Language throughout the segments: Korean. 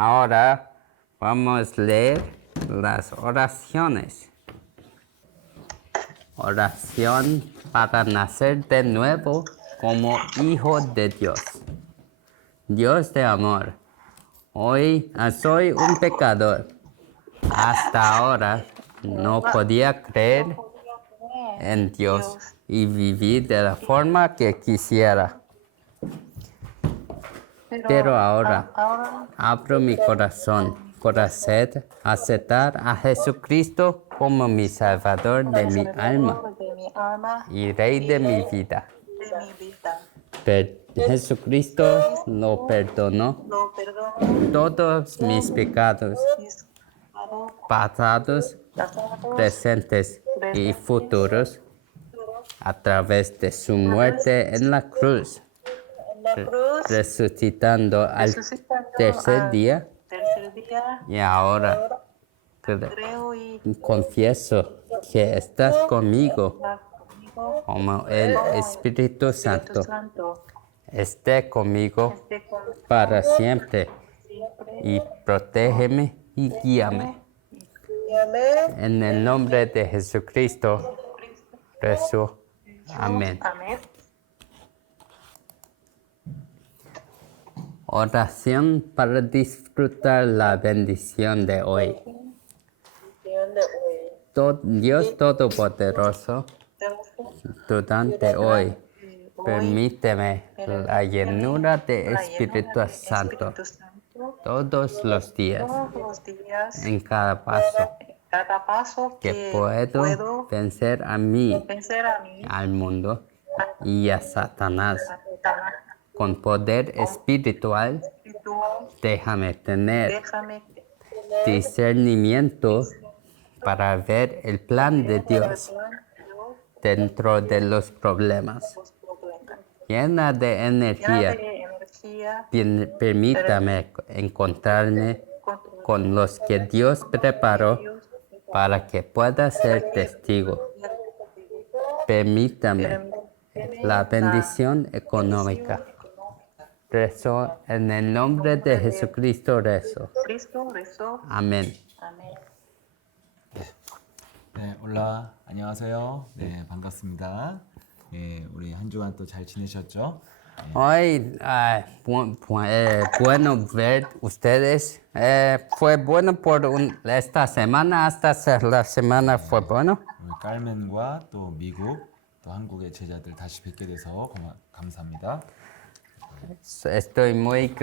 Ahora vamos a leer las oraciones. Oración para nacer de nuevo como hijo de Dios. Dios de amor, hoy soy un pecador. Hasta ahora no podía creer en Dios y vivir de la forma que quisiera. Pero ahora abro mi corazón por aceptar a Jesucristo como mi Salvador de mi alma y Rey de mi vida. Jesucristo lo perdonó todos mis pecados, pasados, presentes y futuros, a través de su muerte en la cruz, resucitando al tercer día. Y ahora confieso que estás conmigo como el Espíritu Santo. Esté conmigo para siempre y protégeme y guíame. En el nombre de Jesucristo rezo. Amén. Oración para disfrutar la bendición de hoy. Dios Todopoderoso, durante hoy, permíteme la llenura del Espíritu Santo todos los días, en cada paso, que puedo vencer a mí, al mundo y a Satanás. Con poder espiritual, déjame tener discernimiento para ver el plan de Dios dentro de los problemas. Llena de energía, permítame encontrarme con los que Dios preparó para que pueda ser testigo. Permítame la bendición económica. Rezo en el nombre de Jesucristo rezo. Amén. 네, 올라 안녕하세요. 네, 반갑습니다. 예, 우리 한 주간 또 잘 지내셨죠? Hoy, bueno ver ustedes. Fue bueno por esta semana, hasta la semana fue bueno. 우리 깔맨과 또 미국, 또 한국의 제자들 다시 뵙게 돼서 감사합니다. Estoy muy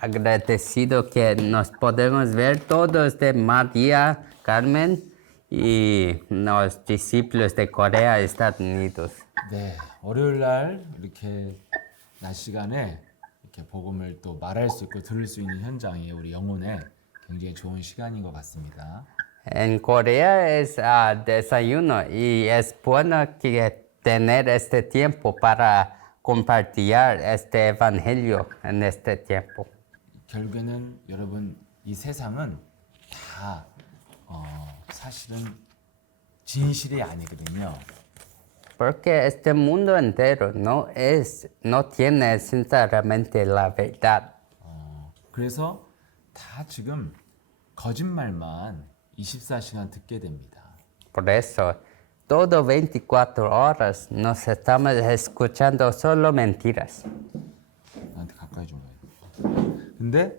agradecido que nos podemos ver todos de María, Carmen y los discípulos de Corea, Estados Unidos. 네, 월요일 날 이렇게 낮 시간에 이렇게 복음을 또 말할 수 있고 들을 수 있는 현장이 우리 영혼에 굉장히 좋은 시간인 것 같습니다. En Corea es desayuno y es bueno que tener este tiempo para compartir este evangelio en este tiempo. 결국에는 여러분 이 세상은 다 사실은 진실이 아니거든요. Porque este mundo entero no tiene sinceramente la verdad. 그래서 다 지금 거짓말만 24시간 듣게 됩니다. Por eso, todo 24 horas nos estamos escuchando solo mentiras. 나한테 가까이 좀 와요. 근데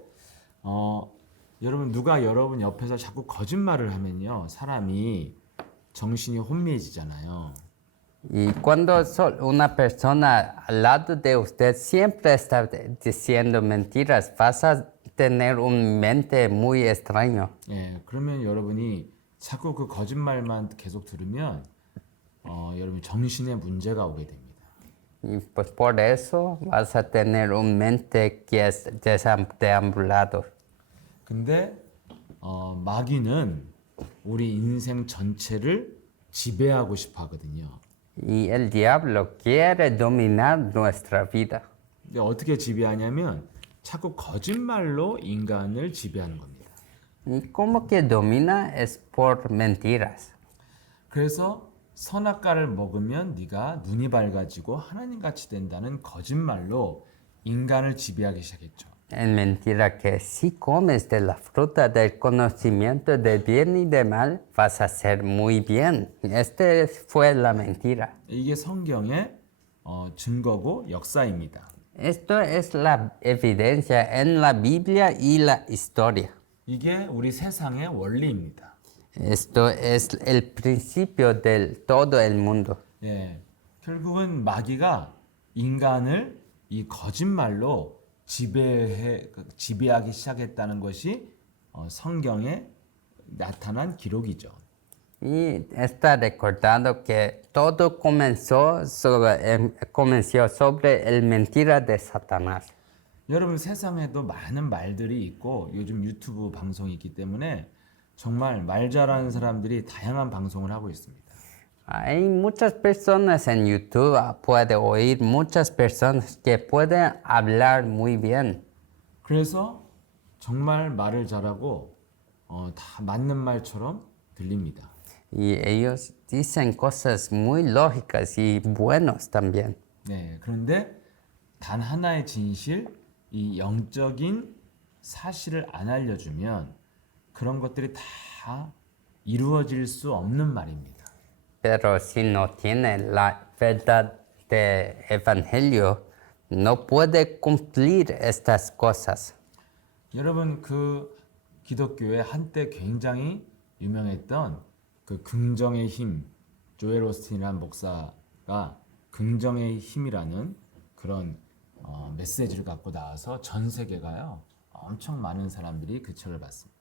여러분 누가 여러분 옆에서 자꾸 거짓말을 하면요, 사람이 정신이 혼미해지잖아요. Y cuando una persona al lado de usted siempre está diciendo mentiras, vas a tener un mente muy extraño. 예, 그러면 여러분이 자꾸 그 거짓말만 계속 들으면 여러분 정신에 문제가 오게 됩니다. Y pues por eso vas a tener un mente que es deambulado. 근데 마귀는 우리 인생 전체를 지배하고 싶어 하거든요. Y el diablo quiere dominar nuestra vida. 근데 어떻게 지배하냐면 자꾸 거짓말로 인간을 지배하는 겁니다. Y como que domina es por mentiras. 그래서 선악과를 먹으면 네가 눈이 밝아지고 하나님같이 된다는 거짓말로 인간을 지배하기 시작했죠. Es mentira que si comes de la fruta del conocimiento de bien y de mal, vas a ser muy bien. Esta fue la mentira. 이게 성경의 증거고 역사입니다. Esto es la evidencia en la Biblia y la historia. 이게 우리 세상의 원리입니다. Esto es el principio de todo el mundo. 예, 결국은 마귀가 인간을 이 거짓말로 지배하기 시작했다는 것이 성경에 나타난 기록이죠. Y está recordado que todo comenzó sobre el mentira de Satanás. 여러분 세상에도 많은 말들이 있고 요즘 유튜브 방송이 있기 때문에 정말 말 잘하는 사람들이 다양한 방송을 하고 있습니다. Hay muchas personas en YouTube, puede oír muchas personas que pueden hablar muy bien. 그래서 정말 말을 잘하고 다 맞는 말처럼 들립니다. Y ellos dicen cosas muy lógicas y buenos también. 네, 그런데 단 하나의 진실, 이 영적인 사실을 안 알려주면 그런 것들이 다 이루어질 수 없는 말입니다. Pero si no tiene la verdad del Evangelio, no puede cumplir estas cosas. 여러분 그 기독교에 한때 굉장히 유명했던 그 긍정의 힘, 조엘 오스틴이라는 목사가 긍정의 힘이라는 그런 메시지를 갖고 나와서 전 세계가요 엄청 많은 사람들이 그 책을 봤습니다.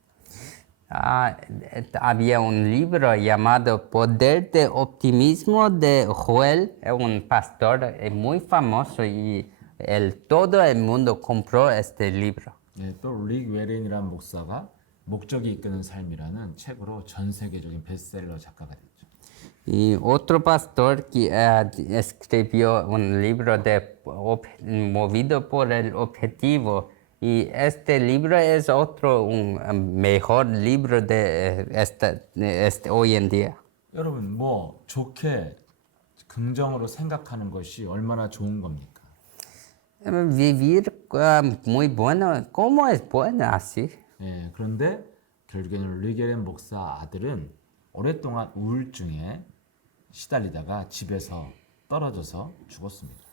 Había un libro llamado Poder de Optimismo de Joel, un pastor muy famoso y todo el mundo compró este libro. 네, 또 릭 웨렌이라는 목사가 목적이 이끄는 삶이라는 책으로 전 세계적인 베스트셀러 작가가 됐죠. Y otro pastor que escribió un libro movido por el objetivo. Y este libro es un mejor libro de hoy en día. 여러분 뭐 좋게 긍정으로 생각하는 것이 얼마나 좋은 겁니까? Vivir muy bueno, ¿cómo es bueno así? 예, 그런데 결국에는 리게렌 목사 아들은 오랫동안 우울증에 시달리다가 집에서 떨어져서 죽었습니다.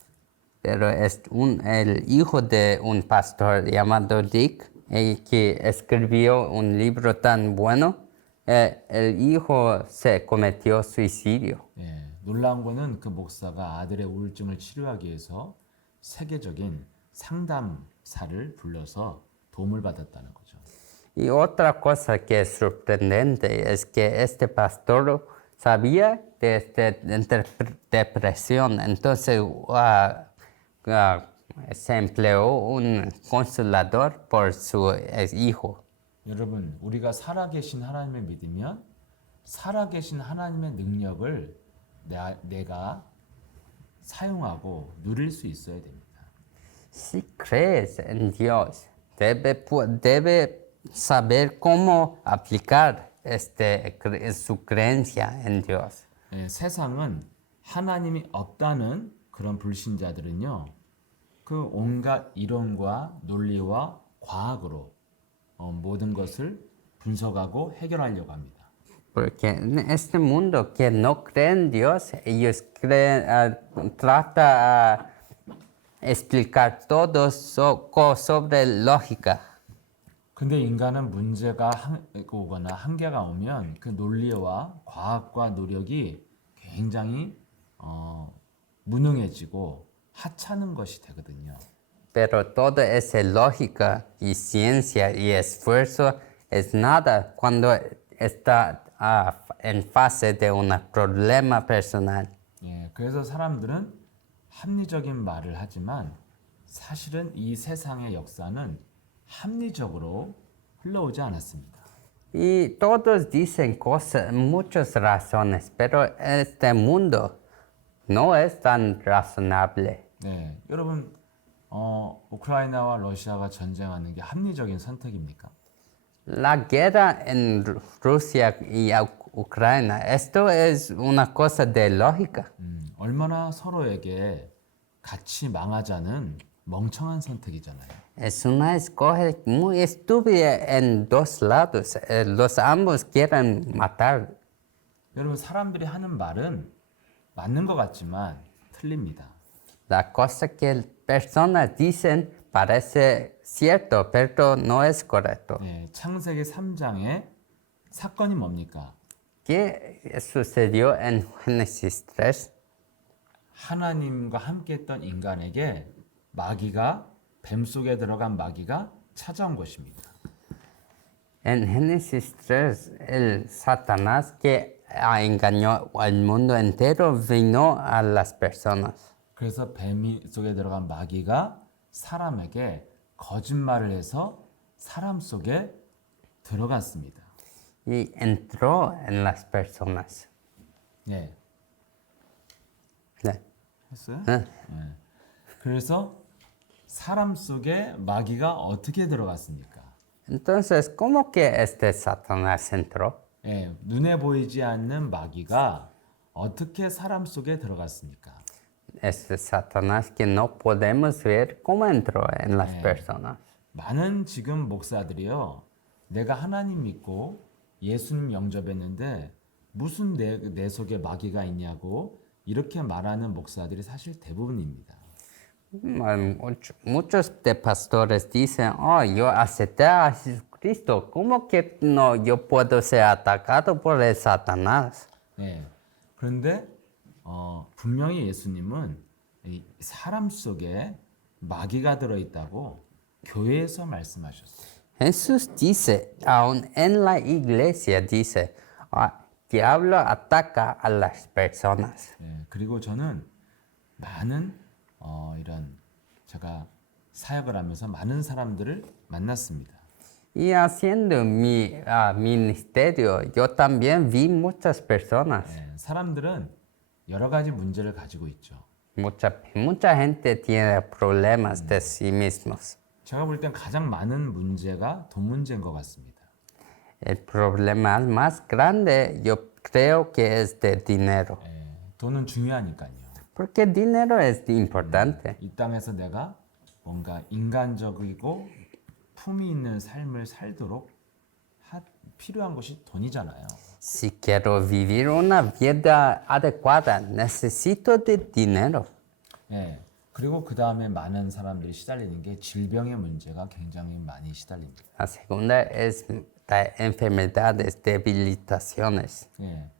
Pero es el hijo de un pastor llamado Dick, que escribió un libro tan bueno. El hijo se cometió suicidio. 예, 놀라운 거는 그 목사가 아들의 우울증을 치료하기 위해서 세계적인 상담사를 불러서 도움을 받았다는 거죠. Y otra cosa que es sorprendente es que este pastor sabía de esta depresión, entonces se empleó un consolador por su hijo. 여러분, 우리가 살아계신 하나님을 믿으면 살아계신 하나님의 능력을 내가 사용하고 누릴 수 있어야 됩니다. Si crees en Dios, debe saber cómo aplicar su creencia en Dios. 예, 세상은 하나님이 없다는 그런 불신자들은요, 그 온갖 이론과 논리와 과학으로 모든 것을 분석하고 해결하려고 합니다. Porque en este mundo que no cree en Dios, ellos tratan explicar todo sobre lógica. 근데 인간은 문제가 오거나 한계가 오면 그 논리와 과학과 노력이 굉장히 무능해지고 하찮은 것이 되거든요. Pero toda esa lógica y ciencia y esfuerzo es nada cuando está en fase de un problema personal. 예, 그래서 사람들은 합리적인 말을 하지만 사실은 이 세상의 역사는 합리적으로 흘러오지 않았습니다. Y todos dicen muchas razones, pero este mundo no es tan razonable. 네, 여러분 우크라이나와 러시아가 전쟁하는 게 합리적인 선택입니까? La guerra en Rusia y Ucrania, esto es una cosa de lógica. 얼마나 서로에게 같이 망하자는 멍청한 선택이잖아요. Es una escoge muy estúpida en dos lados. Los ambos quieren matar. 여러분 사람들이 하는 말은 맞는 것 같지만 틀립니다. La cosa que personas dicen parece cierto, pero no es correcto. 네, 창세기 3장의 사건이 뭡니까? ¿Qué sucedió en Génesis 3? 하나님과 함께했던 인간에게 마귀가 뱀 속에 들어간 마귀가 찾아온 것입니다. En Génesis 3, el Satanás que engañó al mundo entero vino a las personas. 그래서 뱀 속에 들어간 마귀가 사람에게 거짓말을 해서 사람 속에 들어갔습니다. Y entró en las personas. 네, 네. 했어요? 네. 그래서 사람 속에 마귀가 어떻게 들어갔습니까? Entonces, ¿cómo que este Satanás entró? 예, 눈에 보이지 않는 마귀가 어떻게 사람 속에 들어갔습니까? Este Satanás que no podemos ver, ¿cómo entró en las personas? 많은 지금 목사들이요, 내가 하나님 믿고 예수님 영접했는데 무슨 내 속에 마귀가 있냐고 이렇게 말하는 목사들이 사실 대부분입니다. Muchos de pastores dicen, oh, yo acepté a Jesucristo, ¿cómo que no yo puedo ser atacado por el Satanás? 네, 그런데 분명히 예수님은 이 사람 속에 마귀가 들어있다고 교회에서 말씀하셨어요. Jesús dice, aún en la iglesia dice, diablo ataca a las personas. 네, 그리고 저는 많은 이런 제가 사역을 하면서 많은 사람들을 만났습니다. Y haciendo mi ministerio, yo también vi muchas personas. 네, 사람들은 여러 가지 문제를 가지고 있죠. Mucha gente tiene problemas de sí mismos. 제가 볼 땐 가장 많은 문제가 돈 문제인 것 같습니다. El problema más grande yo creo que es de dinero. 네, 돈은 중요하니까요. Porque dinero es importante. 이 땅에서 내가 뭔가 인간적이고 품이 있는 삶을 살도록 필요한 것이 돈이잖아요. Si quiero vivir una vida adecuada, necesito de dinero. 예. 그리고 그 다음에 많은 사람들이 시달리는 게 질병의 문제가 굉장히 많이 시달립니다. La segunda es la enfermedades, debilitaciones. 예.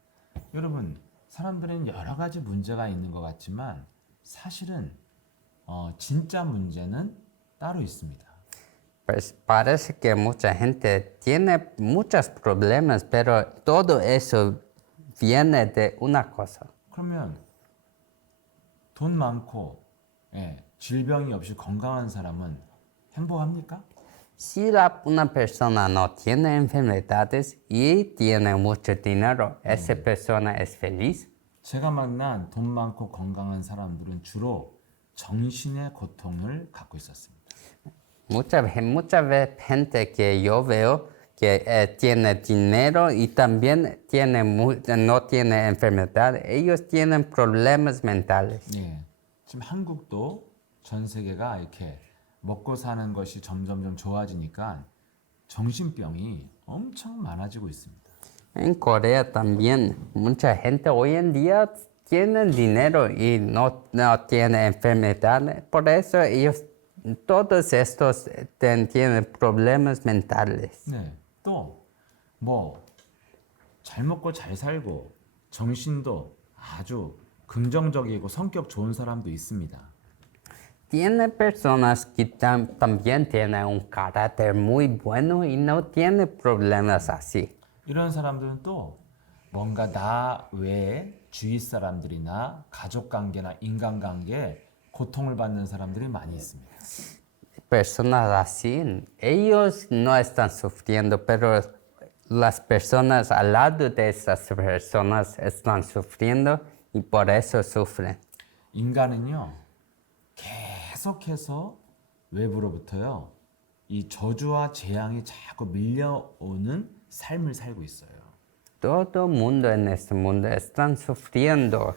여러분, 사람들은 여러 가지 문제가 있는 것 같지만 사실은 진짜 문제는 따로 있습니다. Pues parece que mucha gente tiene muchos problemas, pero todo eso viene de una cosa. 그러면 돈 많고 질병이 없이 건강한 사람은 행복합니까? Si una persona no tiene enfermedades y tiene mucho dinero, ¿esa persona es feliz? 제가 만난 돈 많고 건강한 사람들은 주로 정신의 고통을 갖고 있었습니다. Mucha vez gente que yo veo que tiene dinero y también no tiene enfermedad, ellos tienen problemas mentales. 예, 지금 한국도 전 세계가 이렇게 먹고 사는 것이 점점점 좋아지니까 정신병이 엄청 많아지고 있습니다. En Corea también mucha gente hoy en día tiene dinero y no tiene enfermedad, por eso ellos todos estos tienen problemas mentales. 네, 또 뭐 잘 먹고 잘 살고 정신도 아주 긍정적이고 성격 좋은 사람도 있습니다. Tiene personas que también tienen un carácter muy bueno y no tienen problemas así. 이런 사람들은 또 뭔가 나 외에 주위 사람들이나 가족 관계나 인간 관계에 고통을 받는 사람들이 많이 있습니다. Personas así, ellos no están sufriendo, pero las personas al lado de esas personas están sufriendo y por eso sufren. 인간은요 계속해서 외부로부터요 이 저주와 재앙이 자꾸 밀려오는 삶을 살고 있어요. Todo mundo en este mundo están sufriendo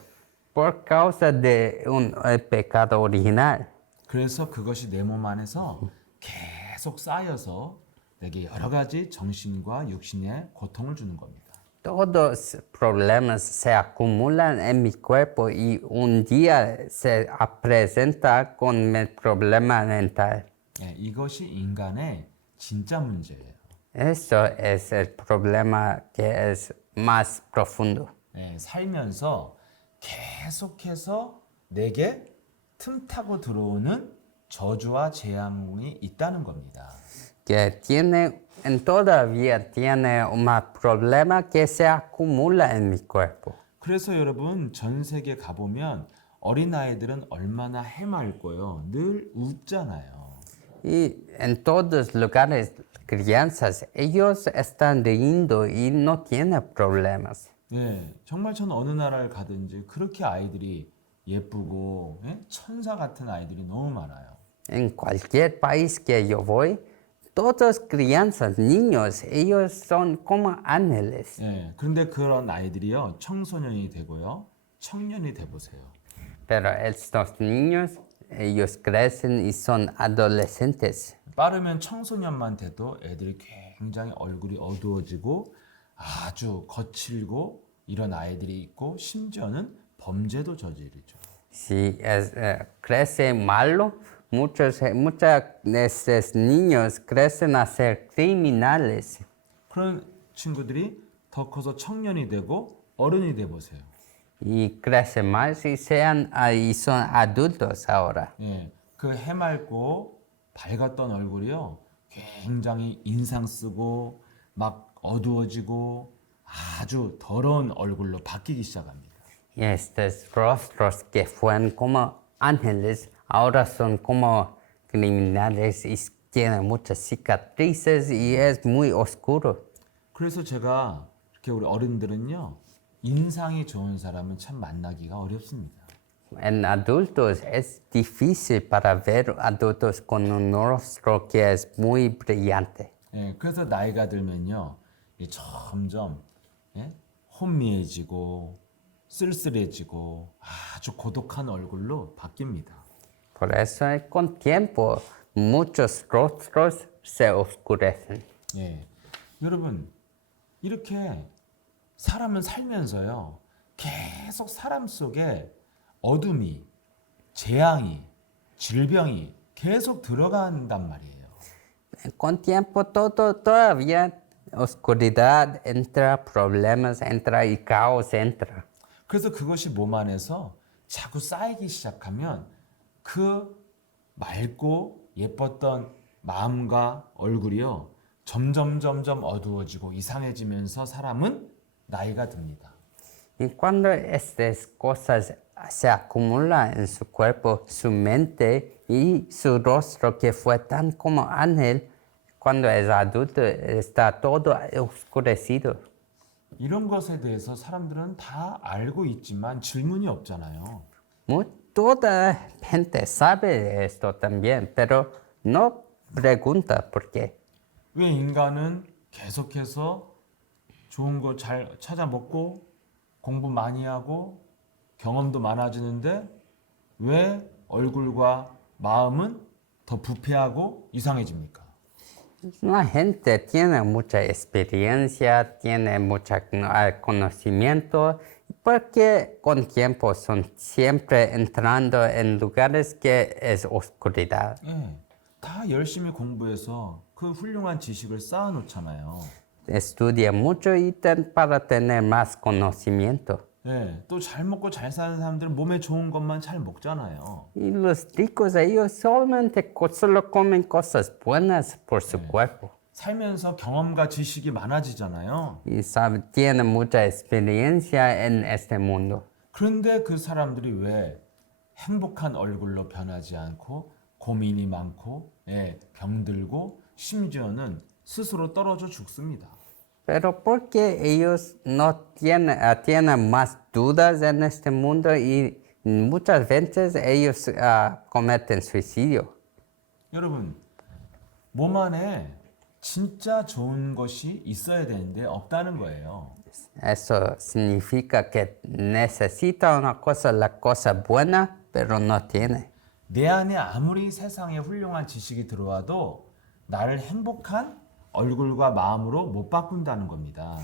por causa de un pecado original. 그래서 그것이 내 몸 안에서 계속 쌓여서 내게 여러 가지 정신과 육신의 고통을 주는 겁니다. Todos problemas se acumulan en mi cuerpo y un día se presenta con el problema mental. 예, 이것이 인간의 진짜 문제예요. Eso es el problema que es más profundo. 예, 살면서 계속해서 내게 틈타고 들어오는 저주와 재앙이 있다는 겁니다. Que tiene, todavía tiene un problema que se acumula en mi cuerpo. 그래서 여러분 전 세계 가보면 어린아이들은 얼마나 해맑고요. 늘 웃잖아요. Y en todos lugares, crianzas, ellos están riendo y no tienen problemas. 예, 정말 전 어느 나라를 가든지 그렇게 아이들이 예쁘고 예? 천사 같은 아이들이 너무 많아요. En cualquier país que yo voy, todos crianzas, niños, ellos son como ángeles. 예, 그런데 그런 아이들이요 청소년이 되고요 청년이 돼 보세요. Pero estos niños, ellos crecen y son adolescentes. 빠르면 청소년만 돼도 애들이 굉장히 얼굴이 어두워지고 아주 거칠고 이런 아이들이 있고 심지어는 범죄도 저지르죠. Si crece malo, muchos de estos niños crecen a ser criminales. 그런 친구들이 더 커서 청년이 되고 어른이 돼 보세요. Y crecen más y son adultos ahora. 예, 그 해맑고 밝았던 얼굴이요 굉장히 인상 쓰고 막 어두워지고 아주 더러운 얼굴로 바뀌기 시작합니다. Y estos rostros que fueron como ángeles, ahora son como criminales y tienen muchas cicatrices y es muy oscuro. 그래서 제가 이렇게 우리 어른들은요 인상이 좋은 사람은 참 만나기가 어렵습니다. En adultos es difícil para ver adultos con un rostro que es muy brillante. 예, 그래서 나이가 들면요 이 점점 예? 혼미해지고 쓸쓸해지고 아주 고독한 얼굴로 바뀝니다. Por eso con tiempo muchos rostros se oscurecen. 예, 여러분 이렇게 사람은 살면서요 계속 사람 속에 어둠이, 재앙이, 질병이 계속 들어간단 말이에요. Con tiempo todavía oscuridad entra, problemas entra y caos entra. 그래서 그것이 몸 안에서 자꾸 쌓이기 시작하면 그 맑고 예뻤던 마음과 얼굴이요 점점 어두워지고 이상해지면서 사람은 나이가 듭니다. Y cuando estas cosas se acumulan en su cuerpo, su mente y su rostro que fue tan como ángel, cuando es adulto está todo oscurecido. 이런 것에 대해서 사람들은 다 알고 있지만 질문이 없잖아요. Toda gente sabe esto también, pero no pregunta por qué. 왜 인간은 계속해서 좋은 거 잘 찾아 먹고 공부 많이 하고 경험도 많아지는데 왜 얼굴과 마음은 더 부패하고 이상해집니까? La gente tiene mucha experiencia, tiene mucho conocimiento, porque con tiempo son siempre entrando en lugares que es oscuridad. 예, 다 열심히 공부해서 그 훌륭한 지식을 쌓아놓잖아요. Estudia mucho y para tener más conocimiento. 예, 또 잘 먹고 잘 사는 사람들은 몸에 좋은 것만 잘 먹잖아요. Y los ricos, ellos solamente solo comen cosas buenas por su cuerpo. 살면서 경험과 지식이 많아지잖아요. Y tienen mucha experiencia en este mundo. 그런데 그 사람들이 왜 행복한 얼굴로 변하지 않고 고민이 많고 예, 병들고 심지어는 스스로 떨어져 죽습니다. Pero porque ellos no tienen más dudas en este mundo y muchas veces ellos cometen suicidio. 여러분, 몸 안에 진짜 좋은 것이 있어야 되는데 없다는 거예요. Eso significa que necesita una cosa, la cosa buena, pero no tiene. 내 안에 아무리 세상에 훌륭한 지식이 들어와도 나를 행복한 얼굴과 마음으로 못 바꾼다는 겁니다.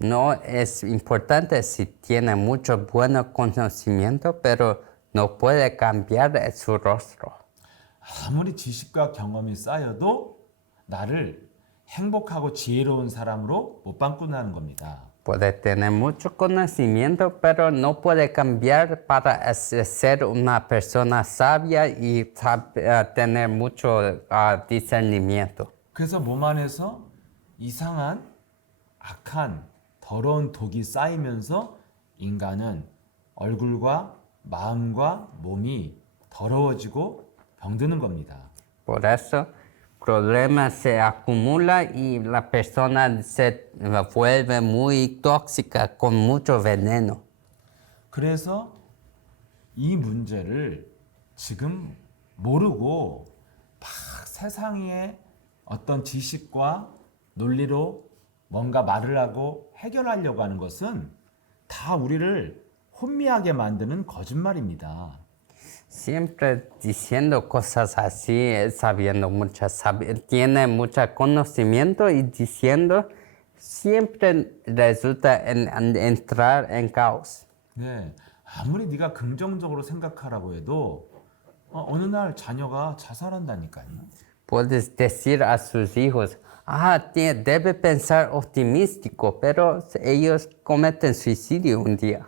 No es importante si tiene mucho buen conocimiento, pero no puede cambiar su rostro. 아무리 지식과 경험이 쌓여도 나를 행복하고 지혜로운 사람으로 못 바꾼다는 겁니다. Puede tener mucho conocimiento, pero no puede cambiar para ser una persona sabia y tener mucho discernimiento. 그래서 몸 안에서 이상한 악한 더러운 독이 쌓이면서 인간은 얼굴과 마음과 몸이 더러워지고 병드는 겁니다. Por eso, problema se acumula y la persona se vuelve muy tóxica con mucho veneno. 그래서 이 문제를 지금 모르고 막 세상의 어떤 지식과 논리로 뭔가 말을 하고 해결하려고 하는 것은 다 우리를 혼미하게 만드는 거짓말입니다. Siempre diciendo cosas así, sabiendo tiene mucho conocimiento y diciendo, siempre resulta en entrar en caos. 네, 아무리 네가 긍정적으로 생각하라고 해도 어느 날 자녀가 자살한다니까요. Puedes decir a sus hijos, debe pensar optimístico, pero ellos cometen suicidio un día.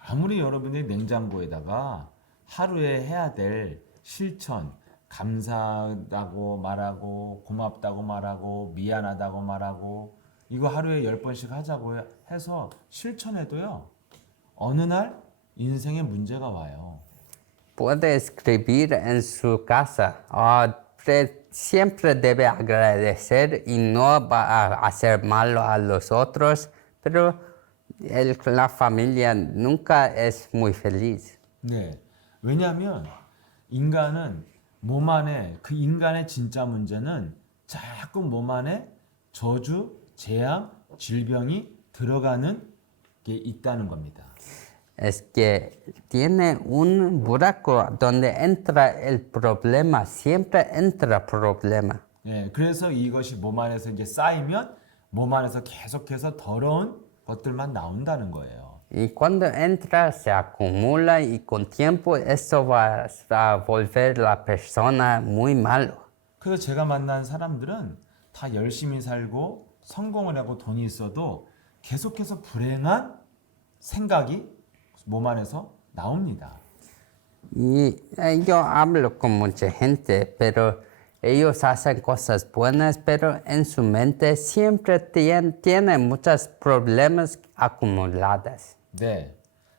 아무리 여러분이 냉장고에다가 하루에 해야 될 실천, 감사하다고 말하고 고맙다고 말하고 미안하다고 말하고 이거 하루에 10번씩 하자고 해서 실천해도요. 어느 날 인생에 문제가 와요. Puede escribir en su casa, siempre debe agradecer y no va a hacer malo a los otros, pero la familia nunca es muy feliz. 네. 왜냐하면 인간은 몸 안에 그 인간의 진짜 문제는 자꾸 몸 안에 저주, 재앙, 질병이 들어가는 게 있다는 겁니다. Es que tiene un buraco donde entra el problema, siempre entra problema. 예, 그래서 이것이 몸 안에서 이제 쌓이면 몸 안에서 계속해서 더러운 것들만 나온다는 거예요. Y cuando entra se acumula y con tiempo eso va a volver la persona muy malo. 그래서 제가 만난 사람들은 다 열심히 살고 성공을 하고 돈이 있어도 계속해서 불행한 생각이 몸 안에서 나옵니다. Y yo hablo con mucha gente, pero ellos hacen cosas buenas, pero en su mente siempre tienen muchos problemas acumulados. 네.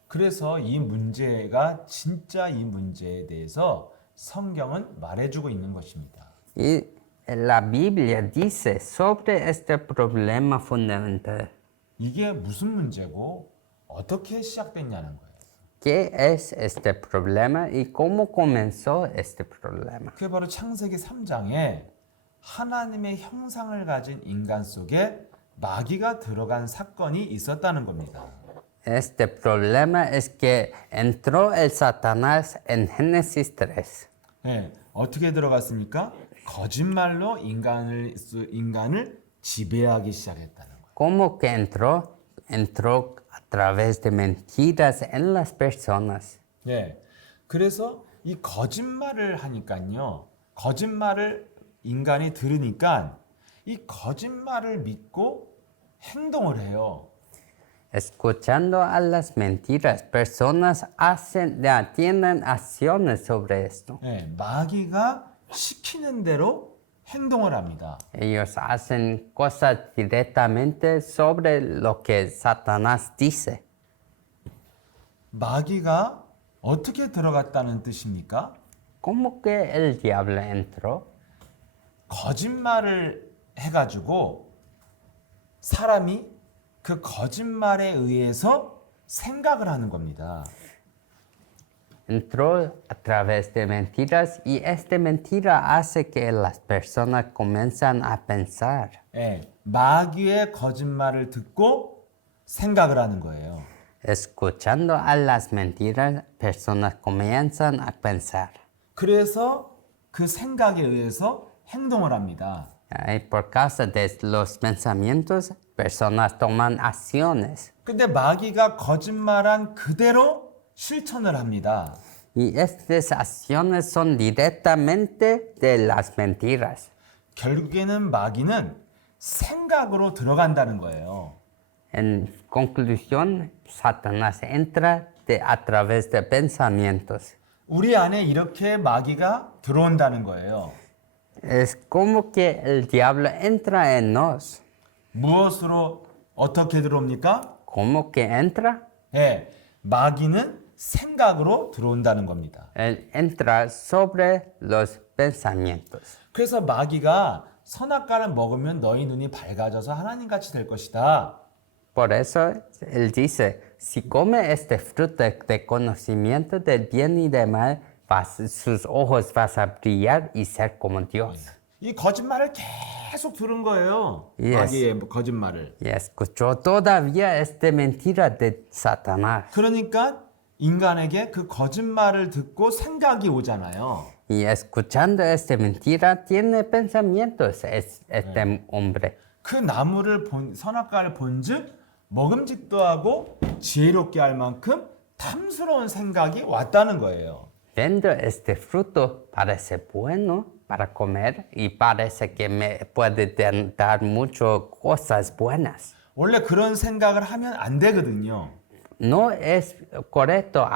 그래서 이 문제가 진짜 이 문제에 대해서 성경은 말해주고 있는 것입니다. Y la Biblia dice sobre este problema fundamental. 이게 무슨 문제고 어떻게 시작됐냐는 거예요. ¿Qué es este problema y cómo comenzó este problema? 그게 바로 창세기 3장에 하나님의 형상을 가진 인간 속에 마귀가 들어간 사건이 있었다는 겁니다. Este problema es que entró el Satanás en Génesis 3. 네, 어떻게 들어갔습니까? 거짓말로 인간을 지배하기 시작했다는 거예요. ¿Cómo que entró? Entró a través de mentiras en las personas. 네, 그래서 이 거짓말을 하니까요. 거짓말을 인간이 들으니까 이 거짓말을 믿고 행동을 해요. Escuchando a las mentiras, personas tienen acciones sobre esto. 네, 마귀가 시키는 대로 행동을 합니다. Ellos hacen cosas directamente sobre lo que Satanás dice. 마귀가 어떻게 들어갔다는 뜻입니까? ¿Cómo que el diablo entró? 거짓말을 해가지고 사람이 그 거짓말에 의해서 생각을 하는 겁니다. Entró a través de mentiras y esta mentira hace que las personas comienzan a pensar. 예, 마귀의 거짓말을 듣고 생각을 하는 거예요. Escuchando a las mentiras, personas comienzan a pensar. 그래서 그 생각에 의해서 행동을 합니다. Y por causa de los pensamientos, personas toman acciones. 근데 마귀가 거짓말한 그대로 실천을 합니다. Y estas acciones son directamente de las mentiras. 결국에는 마귀는 생각으로 들어간다는 거예요. En conclusión, Satanás entra a través de pensamientos. 우리 안에 이렇게 마귀가 들어온다는 거예요. Es como que el diablo entra en nos. 무엇으로 어떻게 들어옵니까? ¿Cómo que entra? 예, 마귀는 생각으로 들어온다는 겁니다. Él entra sobre los pensamientos. 그래서 마귀가 선악과를 먹으면 너희 눈이 밝아져서 하나님같이 될 것이다. Por eso él dice, si come este fruto de conocimiento del bien y del mal, sus ojos vas a brillar y ser como Dios. 이 거짓말을 계속 들은 거예요. Yes. 마귀의 거짓말을. Y escuchó todavía esta mentira de Satanás. 그러니까 인간에게 그 거짓말을 듣고 생각이 오잖아요. Y escuchando esta mentira, tiene pensamientos este hombre. 그 나무를 선악과를 본즉 먹음직도 하고 지혜롭게 할 만큼 탐스러운 생각이 왔다는 거예요. Viendo este fruto, parece bueno para comer y parece que me puede dar muchas cosas buenas. 원래 그런 생각을 하면 안 되거든요. No es correcto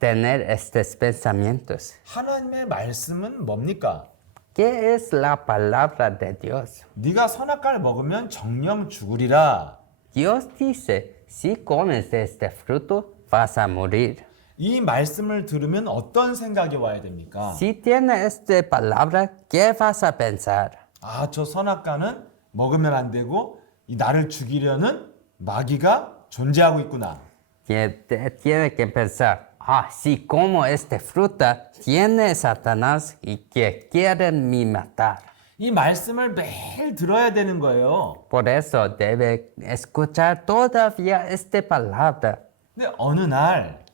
tener estos pensamientos. 하나님의 말씀은 뭡니까? ¿Qué es la palabra de Dios? 네가 선악과를 먹으면 정령 죽으리라. Dios dice, si comes de este fruto, vas a morir. 이 말씀을 들으면 어떤 생각이 와야 됩니까? Si tienes esta palabra, ¿qué vas a pensar? 아, 저 선악과는 먹으면 안 되고 이 나를 죽이려는 마귀가 존재하고 있구나. Tiene que pensar, si como esta fruta, tiene Satanás y que quieren me matar. 이 말씀을 매일 들어야 되는 거예요. Por eso debe escuchar todavía esta palabra. 근데 어느 날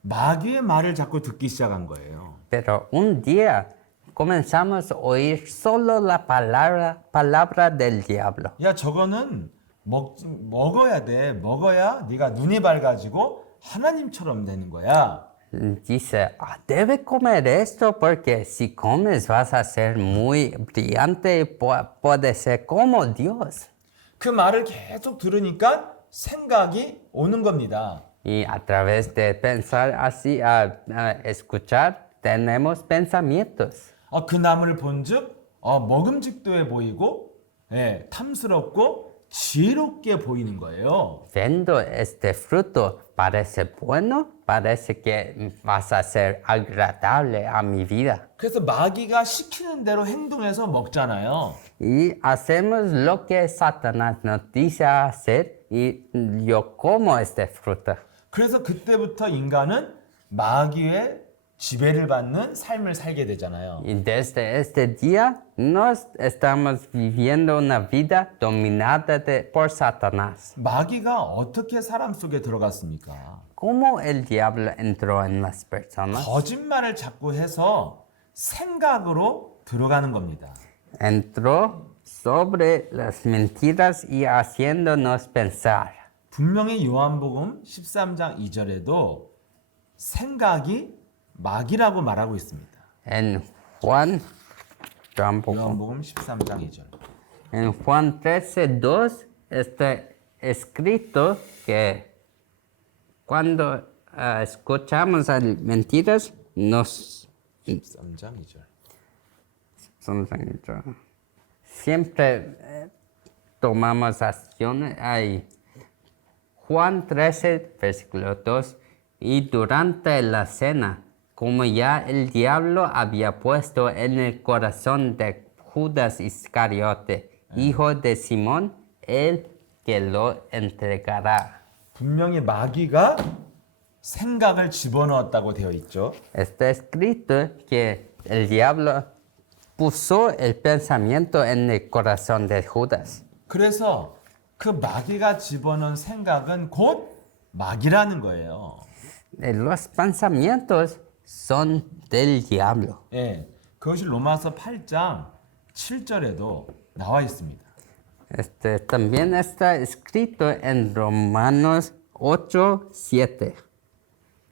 마귀의 말을 자꾸 듣기 시작한 거예요. Pero un día comenzamos a oír solo la palabra del diablo. 야, 저거는 먹어야 돼. 먹어야 네가 눈이 밝아지고 하나님처럼 되는 거야. Dice, debe comer esto porque si comes vas a ser muy brillante y puede ser como Dios. 그 말을 계속 들으니까 생각이 오는 겁니다. Y a través de pensar así, escuchar, tenemos pensamientos. 그 나무를 본즉 먹음직도해 보이고 탐스럽고 지혜롭게 보이는 거예요. Viendo este fruto, parece bueno, parece que vas a ser agradable a mi vida. 그래서 마귀가 시키는 대로 행동해서 먹잖아요. Y hacemos lo que Satanás nos dice hacer y yo como este fruto. 그래서 그때부터 인간은 마귀의 지배를 받는 삶을 살게 되잖아요. Y desde este día nos estamos viviendo una vida dominada por Satanás. 마귀가 어떻게 사람 속에 들어갔습니까? ¿Cómo el diablo entró en las personas? 거짓말을 자꾸 해서 생각으로 들어가는 겁니다. Entró sobre las mentiras y haciéndonos pensar. 분명히 요한복음 13장 2절에도 생각이 마귀라고 말하고 있습니다. En Juan, 요한복음 13장 2절. en Juan 13:2 está escrito que cuando escuchamos mentiras nos 13장 2절. siempre tomamos acciones. Juan 13, versículo 2. Y durante la cena, como ya el diablo había puesto en el corazón de Judas Iscariote, hijo de Simón, el que lo entregará. 분명히 마귀가 생각을 집어넣었다고 되어 있죠. Está escrito que el diablo puso el pensamiento en el corazón de Judas. 그래서 그 마귀가 집어넣은 생각은 곧 마귀라는 거예요. Los pensamientos son del diablo. 예, 그것이 로마서 8장 7절에도 나와 있습니다. También está escrito en Romanos 8:7.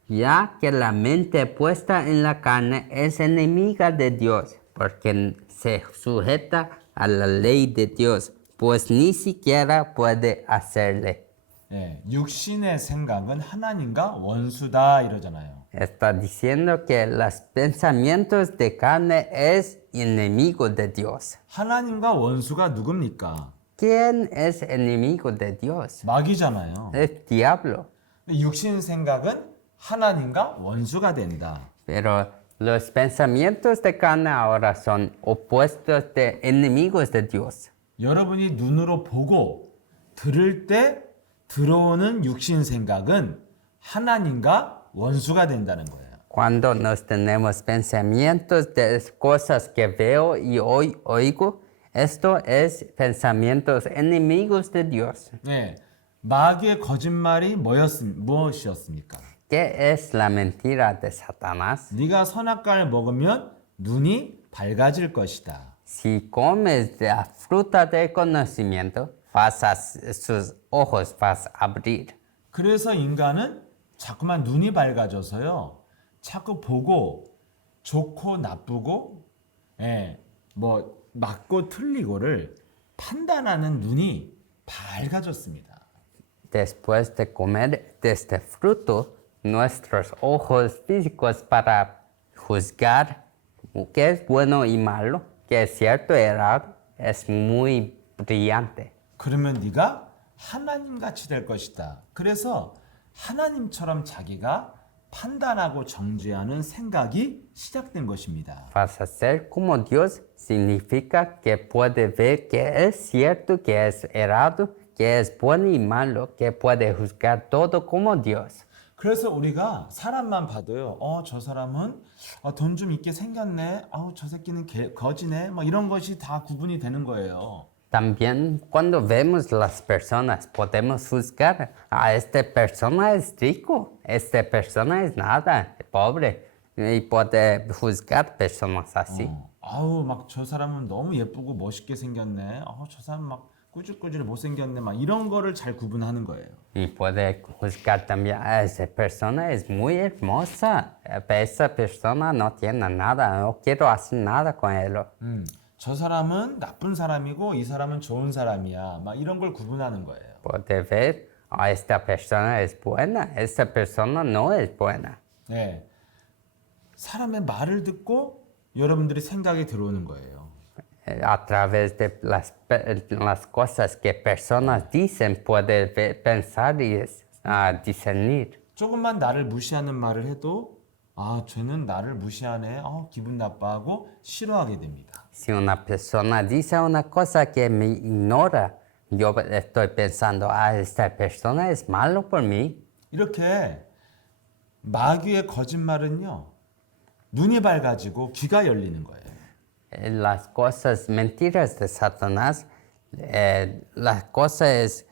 Ya que la mente puesta en la carne es enemiga de Dios, porque se sujeta a la ley de Dios, pues ni siquiera puede hacerle. 예, 육신의 생각은 하나님과 원수다 이러잖아요. Está diciendo que los pensamientos de carne es enemigo de Dios. 하나님과 원수가 누굽니까? ¿Quién es enemigo de Dios? 마귀잖아요. Es diablo. 육신 생각은 하나님과 원수가 된다. Pero los pensamientos de carne ahora son opuestos de enemigos de Dios. 여러분이 눈으로 보고 들을 때 들어오는 육신 생각은 하나님과 원수가 된다는 거예요. Cuando nos tenemos pensamientos de cosas que veo y hoy oigo, esto es pensamientos enemigos de Dios. 네, 마귀의 거짓말이 무엇이었습니까? ¿Qué es la mentira de Satanás? 네가 선악과를 먹으면 눈이 밝아질 것이다. Si comes de la fruta del conocimiento, sus ojos vas a abrir. 그래서 인간은 자꾸만 눈이 밝아져서요. 자꾸 보고 좋고 나쁘고 뭐 맞고 틀리고를 판단하는 눈이 밝아졌습니다. Después de comer de este fruto, nuestros ojos físicos para juzgar qué es bueno y malo, qué es cierto y errado, es muy brillante. 그러면 네가 하나님같이 될 것이다. 그래서 하나님처럼 자기가 판단하고 정죄하는 생각이 시작된 것입니다. Vas a ser como Dios significa que puede ver qué es cierto, qué es errado, qué es bueno y malo, que puede juzgar todo como Dios. 그래서 우리가 사람만 봐도요. 저 사람은 돈 좀 있게 생겼네. 저 새끼는 거지네. 뭐 이런 것이 다 구분이 되는 거예요. También cuando vemos las personas podemos juzgar, esta persona es rico, esta persona es nada, pobre, y puede juzgar personas así. 막 저 사람은 너무 예쁘고 멋있게 생겼네. 저 사람 막 꾸질꾸질 못생겼네. 막 이런 거를 잘 구분하는 거예요. Y puede juzgar también, esa persona es muy hermosa, esa persona no tiene nada, no quiero hacer nada con él. 저 사람은 나쁜 사람이고 이 사람은 좋은 사람이야. 막 이런 걸 구분하는 거예요. Puede ver, esta persona es buena, esta persona no es buena. 네. 사람의 말을 듣고 여러분들이 생각이 들어오는 거예요. A través de las cosas que personas dicen, puede pensar y discernir. 조금만 나를 무시하는 말을 해도 쟤는 나를 무시하네. 기분 나빠하고 싫어하게 됩니다. Si una persona dice una cosa que me ignora, yo estoy pensando, esta persona es malo por mí. 이렇게 마귀의 거짓말은요. 눈이 밝아지고 귀가 열리는 거예요. Las cosas mentiras de Satanás, las cosas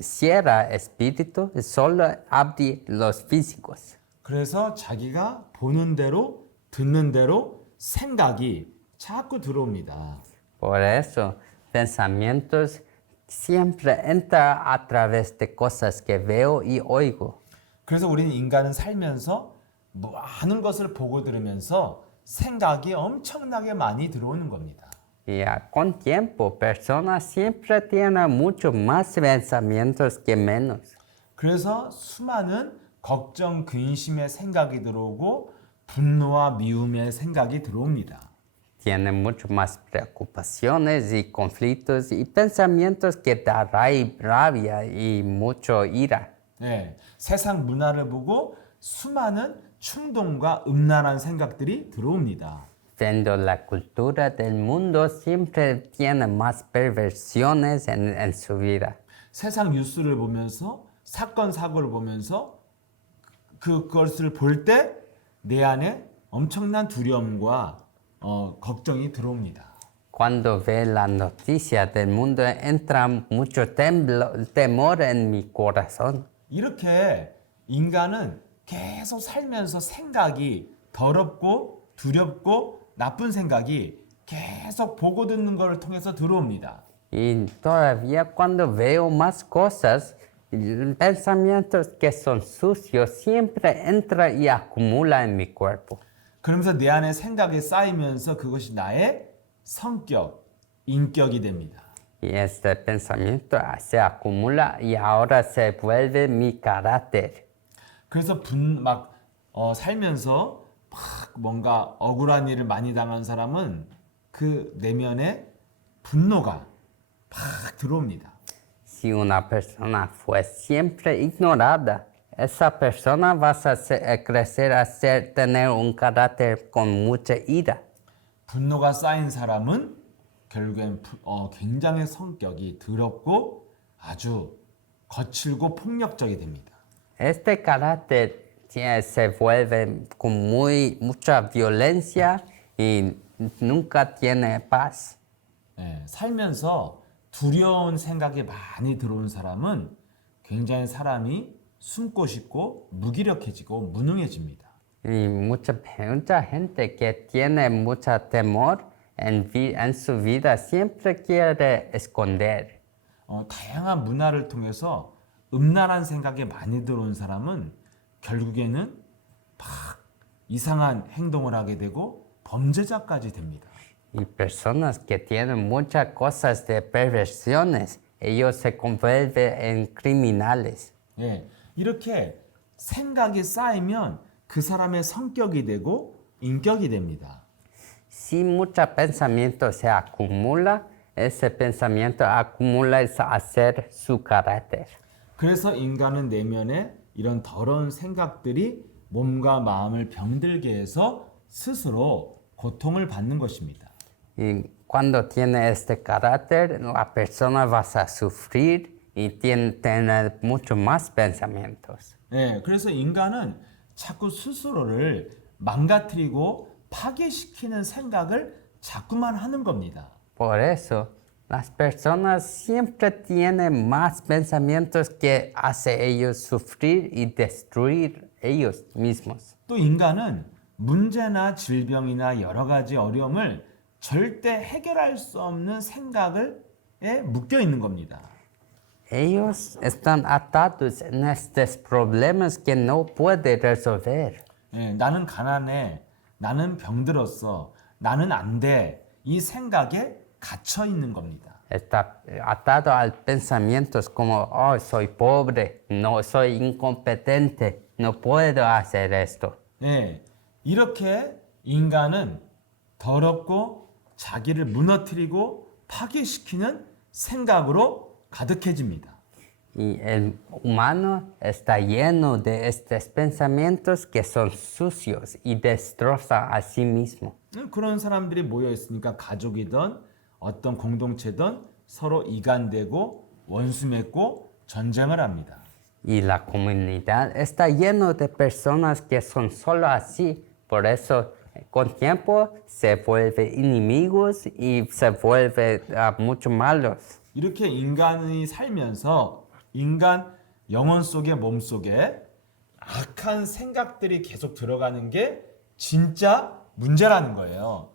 cierra espíritu, solo abre los físicos. 그래서 자기가 보는 대로 듣는 대로 생각이 자꾸 들어옵니다. Por eso, pensamientos siempre entran a través de cosas que veo y oigo. 그래서 우리는 인간은 살면서 많은 것을 보고 들으면서 생각이 엄청나게 많이 들어오는 겁니다. Y con tiempo, personas siempre tienen mucho más pensamientos que menos. 그래서 수많은 걱정, 근심의 생각이 들어오고 분노와 미움의 생각이 들어옵니다. Tienen mucho más preocupaciones y conflictos y pensamientos que da rabia y mucho ira. 네, 세상 문화를 보고 수많은 충동과 음란한 생각들이 들어옵니다. Viendo la cultura del mundo, siempre tiene más perversiones en su vida. 세상 뉴스를 보면서 사건 사고를 보면서 그것을 볼 때 내 안에 엄청난 두려움과 걱정이 들어옵니다. Cuando ve la noticia del mundo, entra mucho temor en mi corazón. 이렇게 인간은 계속 sal면서 생각이 더럽고 두렵고 나쁜 생각이 계속 보고 듣는 것을 통해서 들어옵니다. Y todavía cuando veo más cosas, pensamientos que son sucios siempre entra y acumula en mi cuerpo. 그러면서 내 안에 생각이 쌓이면서 그것이 나의 성격, 인격이 됩니다. Y este pensamiento se acumula y ahora se vuelve mi carácter. 그래서 살면서 막 뭔가 억울한 일을 많이 당한 사람은 그 내면에 분노가 막 들어옵니다. Si una persona fue siempre ignorada, esa persona va a crecer a tener un carácter con mucha ira. 분노가 쌓인 사람은 결국엔 굉장히 성격이 더럽고 아주 거칠고 폭력적이 됩니다. Este carácter se vuelve con mucha violencia y nunca tiene paz. 살면서 두려운 생각이 많이 들어온 사람은 굉장히 사람이 숨고 싶고 무기력해지고 무능해집니다. Y mucha gente que tiene mucho temor en su vida siempre quiere esconder. 다양한 문화를 통해서 음란한 생각이 많이 들어온 사람은 결국에는 막 이상한 행동을 하게 되고 범죄자까지 됩니다. Y personas que tienen muchas cosas de perversiones, ellos se convierten en criminales. 이렇게 생각이 쌓이면 그 사람의 성격이 되고 인격이 됩니다. Si mucho pensamiento se acumula, ese pensamiento acumula a ser su carácter. 그래서 인간은 내면에 이런 더러운 생각들이 몸과 마음을 병들게 해서 스스로 고통을 받는 것입니다. Y cuando tiene este carácter, la persona va a sufrir y tener mucho más pensamientos. 그래서 인간은 자꾸 스스로를 망가뜨리고 파괴시키는 생각을 자꾸만 하는 겁니다. Por eso, las personas siempre tienen más pensamientos que hace ellos sufrir y destruir ellos mismos. 또 인간은 문제나 질병이나 여러 가지 어려움을 절대 해결할 수 없는 생각에 묶여 있는 겁니다. Ellos están atados en estos problemas que no pueden resolver. 나는 가난해, 나는 병들었어, 나는 안 돼. 이 생각에 갇혀 있는 겁니다. Está atado a pensamientos como, oh, soy pobre, no soy incompetente, no puedo hacer esto. 이렇게 인간은 더럽고 자기를 무너뜨리고 파괴시키는 생각으로 가득해집니다. Y el humano está lleno de estos pensamientos que son sucios y destroza a sí mismo. 그런 사람들이 모여 있으니까 가족이든 어떤 공동체든 서로 이간되고 원수 맺고 전쟁을 합니다. Y la comunidad está lleno de personas que son solo así. Por eso, con tiempo, se vuelven enemigos y se vuelven mucho malos. 이렇게 인간이 살면서 인간 영혼 속에 몸 속에 악한 생각들이 계속 들어가는 게 진짜 문제라는 거예요.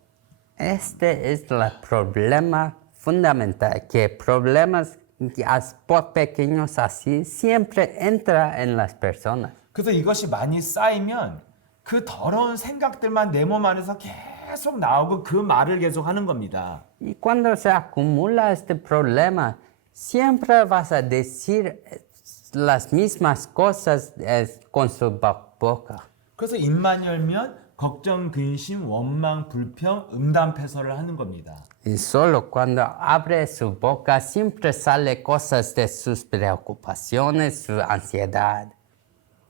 Este es el problema fundamental, que problemas pequeños así siempre entran en las personas. 그래서 이것이 많이 쌓이면 그 더러운 생각들만 내 몸 안에서 계속 나오고 그 말을 계속 하는 겁니다. Y cuando se acumula este problema, siempre vas a decir las mismas cosas con su boca. 그래서 입만 열면 걱정, 근심, 원망, 불평, 음담패설을 하는 겁니다. Y solo cuando abre su boca siempre sale cosas de sus preocupaciones, su ansiedad.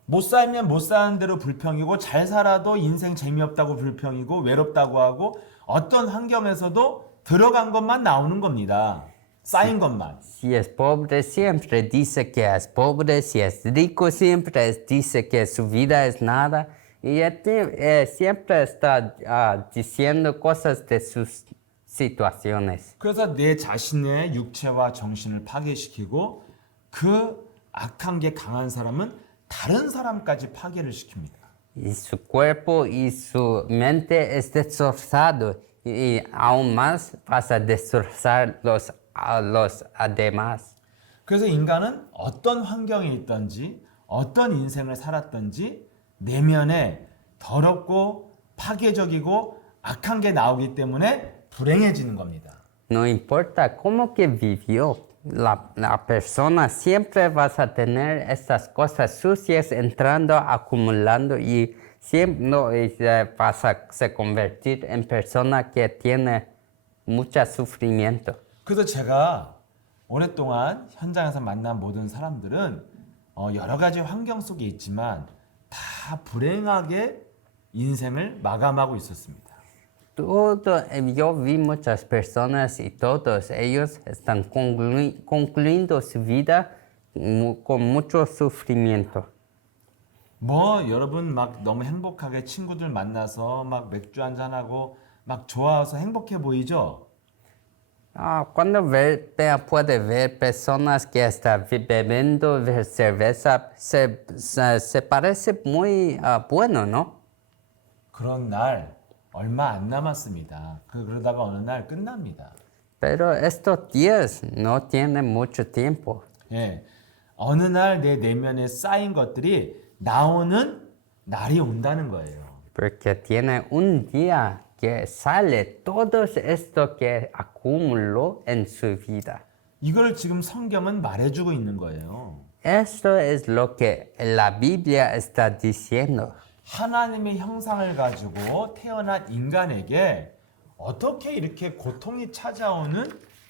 못 살면 못 사는 대로 불평이고 잘 살아도 인생 재미없다고 불평이고 외롭다고 하고 어떤 환경에서도 들어간 것만 나오는 겁니다. 쌓인 것만. Si es pobre siempre dice que es pobre, si es rico siempre dice que su vida es nada. Y siempre está diciendo cosas de sus situaciones. 그래서 내 자신의 육체와 정신을 파괴시키고 그 악한 게 강한 사람은 다른 사람까지 파괴를 시킵니다. Y su cuerpo y su mente es destrozado y aún más vas a destrozar a los demás. 그래서 인간은 어떤 환경에 있든지 어떤 인생을 살았든지 내면에 더럽고 파괴적이고 악한 게 나오기 때문에 불행해지는 겁니다. No importa cómo que vivió, la persona siempre vas a tener estas cosas sucias entrando, acumulando y siempre no, vas a se convertir en persona que tiene mucho sufrimiento. 그래서 제가 오랫동안 현장에서 만난 모든 사람들은 여러 가지 환경 속에 있지만 다 불행하게 인생을 마감하고 있었습니다. Yo vi muchas personas y todos ellos están concluyendo su vida con mucho sufrimiento. 뭐 여러분 막 너무 행복하게 친구들 만나서 막 맥주 한잔하고 막 좋아서 행복해 보이죠? Cuando puede ver personas que están bebiendo cerveza, se parece muy bueno, ¿no? 그런 날 얼마 안 남았습니다. 그러다가 어느 날 끝납니다. Pero estos días no tienen mucho tiempo. 예, 어느 날 내 내면에 쌓인 것들이 나오는 날이 온다는 거예요. Porque tiene un día que sale todo esto que acumuló en su vida. 이걸 지금 성경은 말해주고 있는 거예요. Esto es lo que la Biblia está diciendo. 하나님의 형상을 가지고 태어난 인간에게 어떻게 이렇게 고통이 찾아오는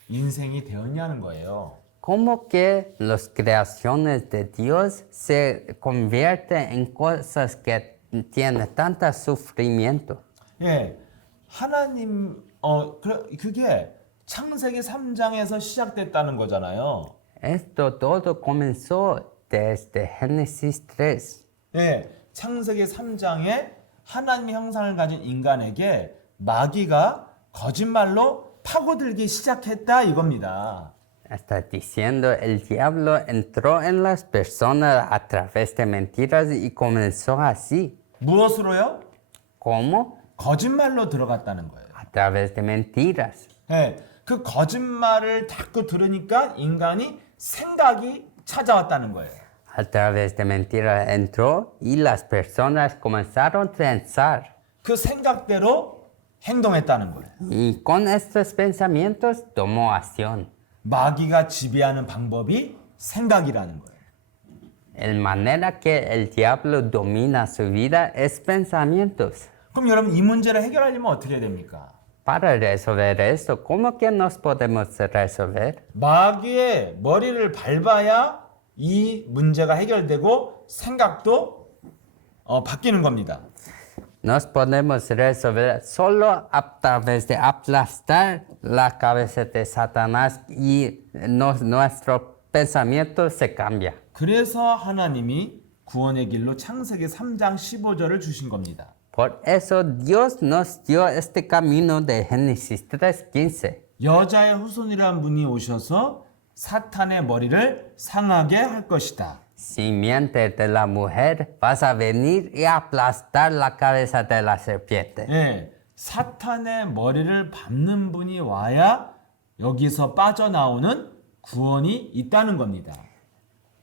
인생이 되었냐는 거예요. Como que las creaciones de Dios se convierten en cosas que tienen tanto sufrimiento. 예, 하나님 그게 창세기 3장에서 시작됐다는 거잖아요. Esto todo comenzó desde Génesis 3. 예, 창세기 3장에 하나님의 형상을 가진 인간에게 마귀가 거짓말로 파고들기 시작했다 이겁니다. Está diciendo, el diablo entró en las personas a través de mentiras y comenzó así. 무엇으로요? ¿Cómo? 거짓말로 들어갔다는 거예요. A través de mentiras. 예, 그 거짓말을 자꾸 들으니까 인간이 생각이 찾아왔다는 거예요. A través de mentiras entró y las personas comenzaron a pensar. 그 생각대로 행동했다는 거예요. Y con estos pensamientos tomó acción. 마귀가 지배하는 방법이 생각이라는 거예요. La manera que el diablo domina su vida es pensamientos. 그럼 여러분 이 문제를 해결하려면 어떻게 해야 됩니까? Para resolver esto, ¿cómo que nos podemos resolver? 마귀의 머리를 밟아야 이 문제가 해결되고 생각도 바뀌는 겁니다. Nos podemos resolver solo a través de aplastar la cabeza de Satanás y nuestro pensamiento se cambia. 그래서 하나님이 구원의 길로 창세기 3장 15절을 주신 겁니다. Por eso Dios nos dio este camino de Génesis 3:15. 여자의 후손이란 분이 오셔서 사탄의 머리를 상하게 할 것이다. Simiente de la mujer, vas a venir y aplastar la cabeza de la serpiente. 예, 사탄의 머리를 밟는 분이 와야 여기서 빠져나오는 구원이 있다는 겁니다.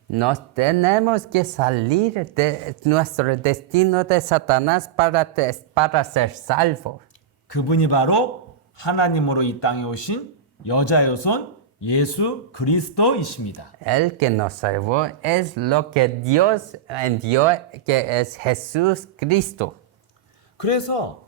Nos tenemos que salir de nuestro destino de Satanás para ser salvos. 그분이 바로 하나님으로 이 땅에 오신 여자의 손 예수 그리스도이십니다. El que nos salvó es lo que Dios envió, que es Jesús Cristo. 그래서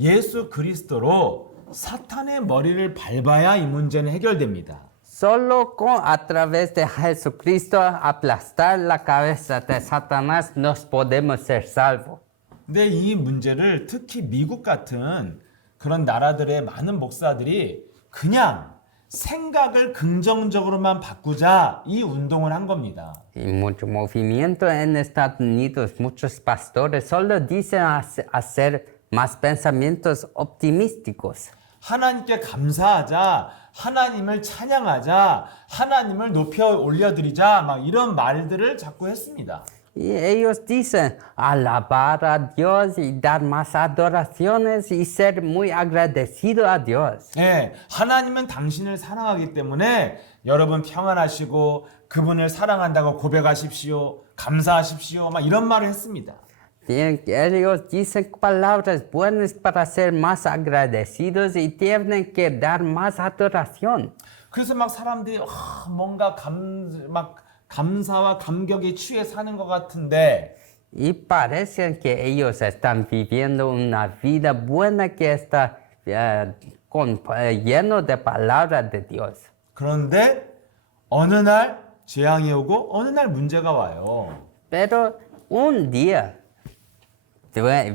예수 그리스도로 사탄의 머리를 밟아야 이 문제는 해결됩니다. Solo a través de Jesucristo aplastar la cabeza de Satanás nos podemos ser salvos. 근데 이 문제를 특히 미국 같은 그런 나라들의 많은 목사들이 그냥 생각을 긍정적으로만 바꾸자 이 운동을 한 겁니다. Y mucho movimiento en Estados Unidos, muchos pastores solo dicen hacer más pensamientos optimísticos. 하나님께 감사하자, 하나님을 찬양하자, 하나님을 높여 올려드리자 막 이런 말들을 자꾸 했습니다. Y ellos dicen alabar a Dios y dar más adoraciones y ser muy agradecido a Dios. 예, 하나님은 당신을 사랑하기 때문에 여러분 평안하시고 그분을 사랑한다고 고백하십시오. 감사하십시오. 막 이런 말을 했습니다. Ellos dicen palabras buenas para ser más agradecidos y tienen que dar más adoración. 그래서 막 사람들이 뭔가 막 감사와 감격에 취해 사는 것 같은데 Y parecen que ellos están viviendo una vida buena que está lleno de palabras de Dios. 그런데 어느 날 재앙이 오고 어느 날 문제가 와요. Pero un día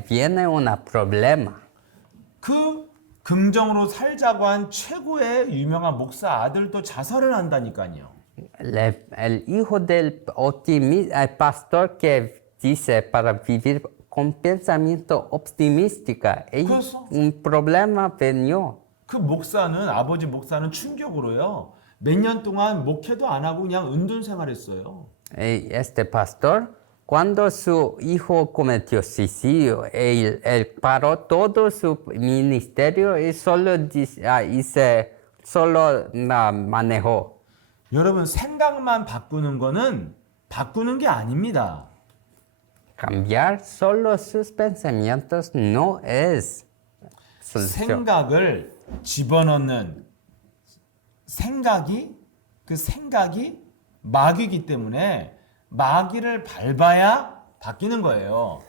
viene un problema. 그 긍정으로 살자고 한 최고의 유명한 목사 아들도 자살을 한다니까요. El hijo del pastor que dice para vivir con pensamiento optimística, un problema venió. 그 목사는 아버지 목사는 충격으로요. 몇 년 동안 목회도 안 하고 그냥 은둔 생활했어요. Este pastor, cuando su hijo cometió suicidio, él paró todo su ministerio y solo manejó. 여러분 생각만 바꾸는 거는 바꾸는 게 아닙니다. Cambiar solo sus pensamientos no es solución. 생각을 집어넣는 그 생각이 마귀이기 때문에 마귀를 밟아야 바뀌는 거예요.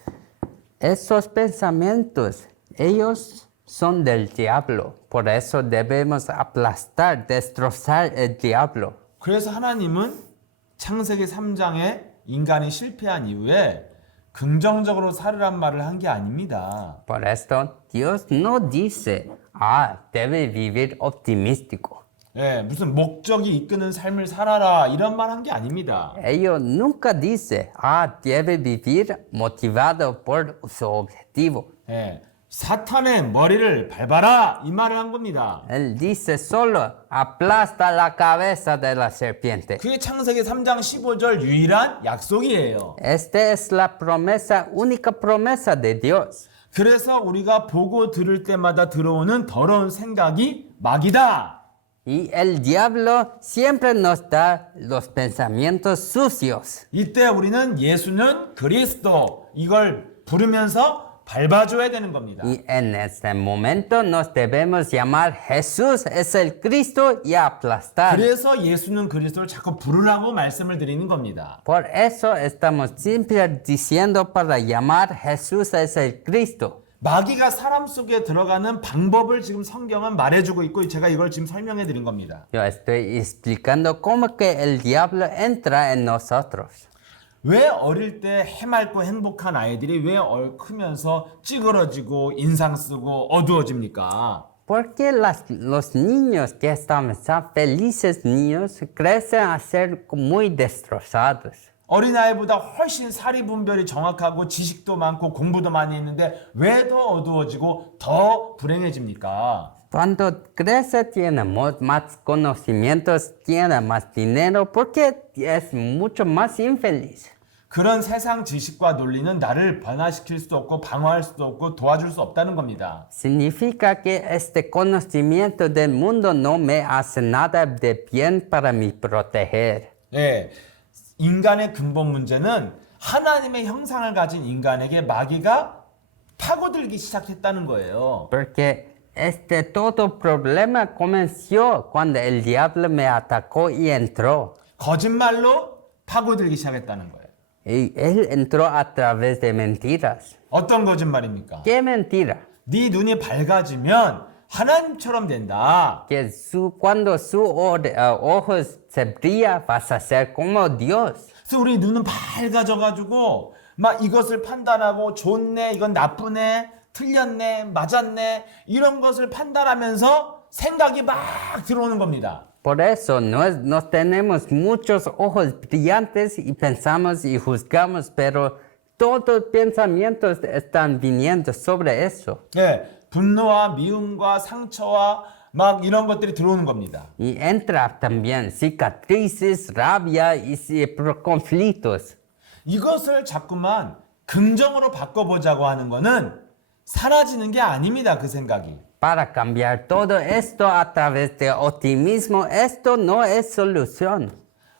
Esos pensamientos, ellos son del diablo. Por eso debemos aplastar, destrozar el diablo. 그래서 하나님은 창세기 3장에 인간이 실패한 이후에 긍정적으로 살으란 말을 한 게 아닙니다. Por esto, Dios no dice, debe vivir optimístico. 예, 무슨 목적이 이끄는 삶을 살아라 이런 말 한 게 아닙니다. Ellos nunca dice, debe vivir motivado por su objetivo. 예, 사탄의 머리를 밟아라 이 말을 한 겁니다. Él dice solo, aplasta la cabeza de la serpiente. 그게 창세기 3장 15절 유일한 약속이에요. Esta es la promesa, única promesa de Dios. 그래서 우리가 보고 들을 때마다 들어오는 더러운 생각이 마귀다. Y el diablo siempre nos da los pensamientos sucios. 이때 우리는 예수는 그리스도 이걸 부르면서 밟아줘야 되는 겁니다. Y en este momento nos debemos llamar Jesús es el Cristo y aplastar. 그래서 예수는 그리스도를 자꾸 부르라고 말씀을 드리는 겁니다. Por eso estamos siempre diciendo para llamar Jesús es el Cristo. 마귀가 사람 속에 들어가는 방법을 지금 성경은 말해주고 있고 제가 이걸 지금 설명해 드린 겁니다. Yo estoy explicando cómo que el diablo entra en nosotros. 왜 어릴 때 해맑고 행복한 아이들이 왜 크면서 찌그러지고 인상 쓰고 어두워집니까? Porque los niños que están felices niños crecen a ser muy destrozados. 어린아이보다 훨씬 사리 분별이 정확하고 지식도 많고 공부도 많이 했는데 왜 더 어두워지고 더 불행해집니까? Cuando crece tiene más conocimientos, tiene más dinero, porque es mucho más infeliz. 그런 세상 지식과 논리는 나를 변화시킬 수도 없고 방어할 수도 없고 도와줄 수 없다는 겁니다. Significa que este conocimiento del mundo no me hace nada de bien para me proteger. 네, 인간의 근본 문제는 하나님의 형상을 가진 인간에게 마귀가 파고들기 시작했다는 거예요. Porque todo problema comenzó cuando el diablo me atacó y entró. 거짓말로 파고들기 시작했다는 거예요. Y él entró a través de mentiras. 어떤 거짓말입니까? ¿Qué mentira? 네 눈이 밝아지면 하나님처럼 된다. Que cuando sus ojos se brillan, vas a ser como Dios. 그래서 우리 눈은 밝아져가지고 막 이것을 판단하고 좋네, 이건 나쁘네, 틀렸네, 맞았네 이런 것을 판단하면서 생각이 막 들어오는 겁니다. Por eso nos tenemos muchos ojos brillantes y pensamos y juzgamos, pero todos los pensamientos están viniendo sobre eso. 네, 분노와 미움과 상처와 막 이런 것들이 들어오는 겁니다. Y entra también cicatrices, rabia y conflictos. 이것을 자꾸만 긍정으로 바꿔보자고 하는 거는 사라지는 게 아닙니다. 그 생각이. Para cambiar todo esto a través de optimismo, esto no es solución.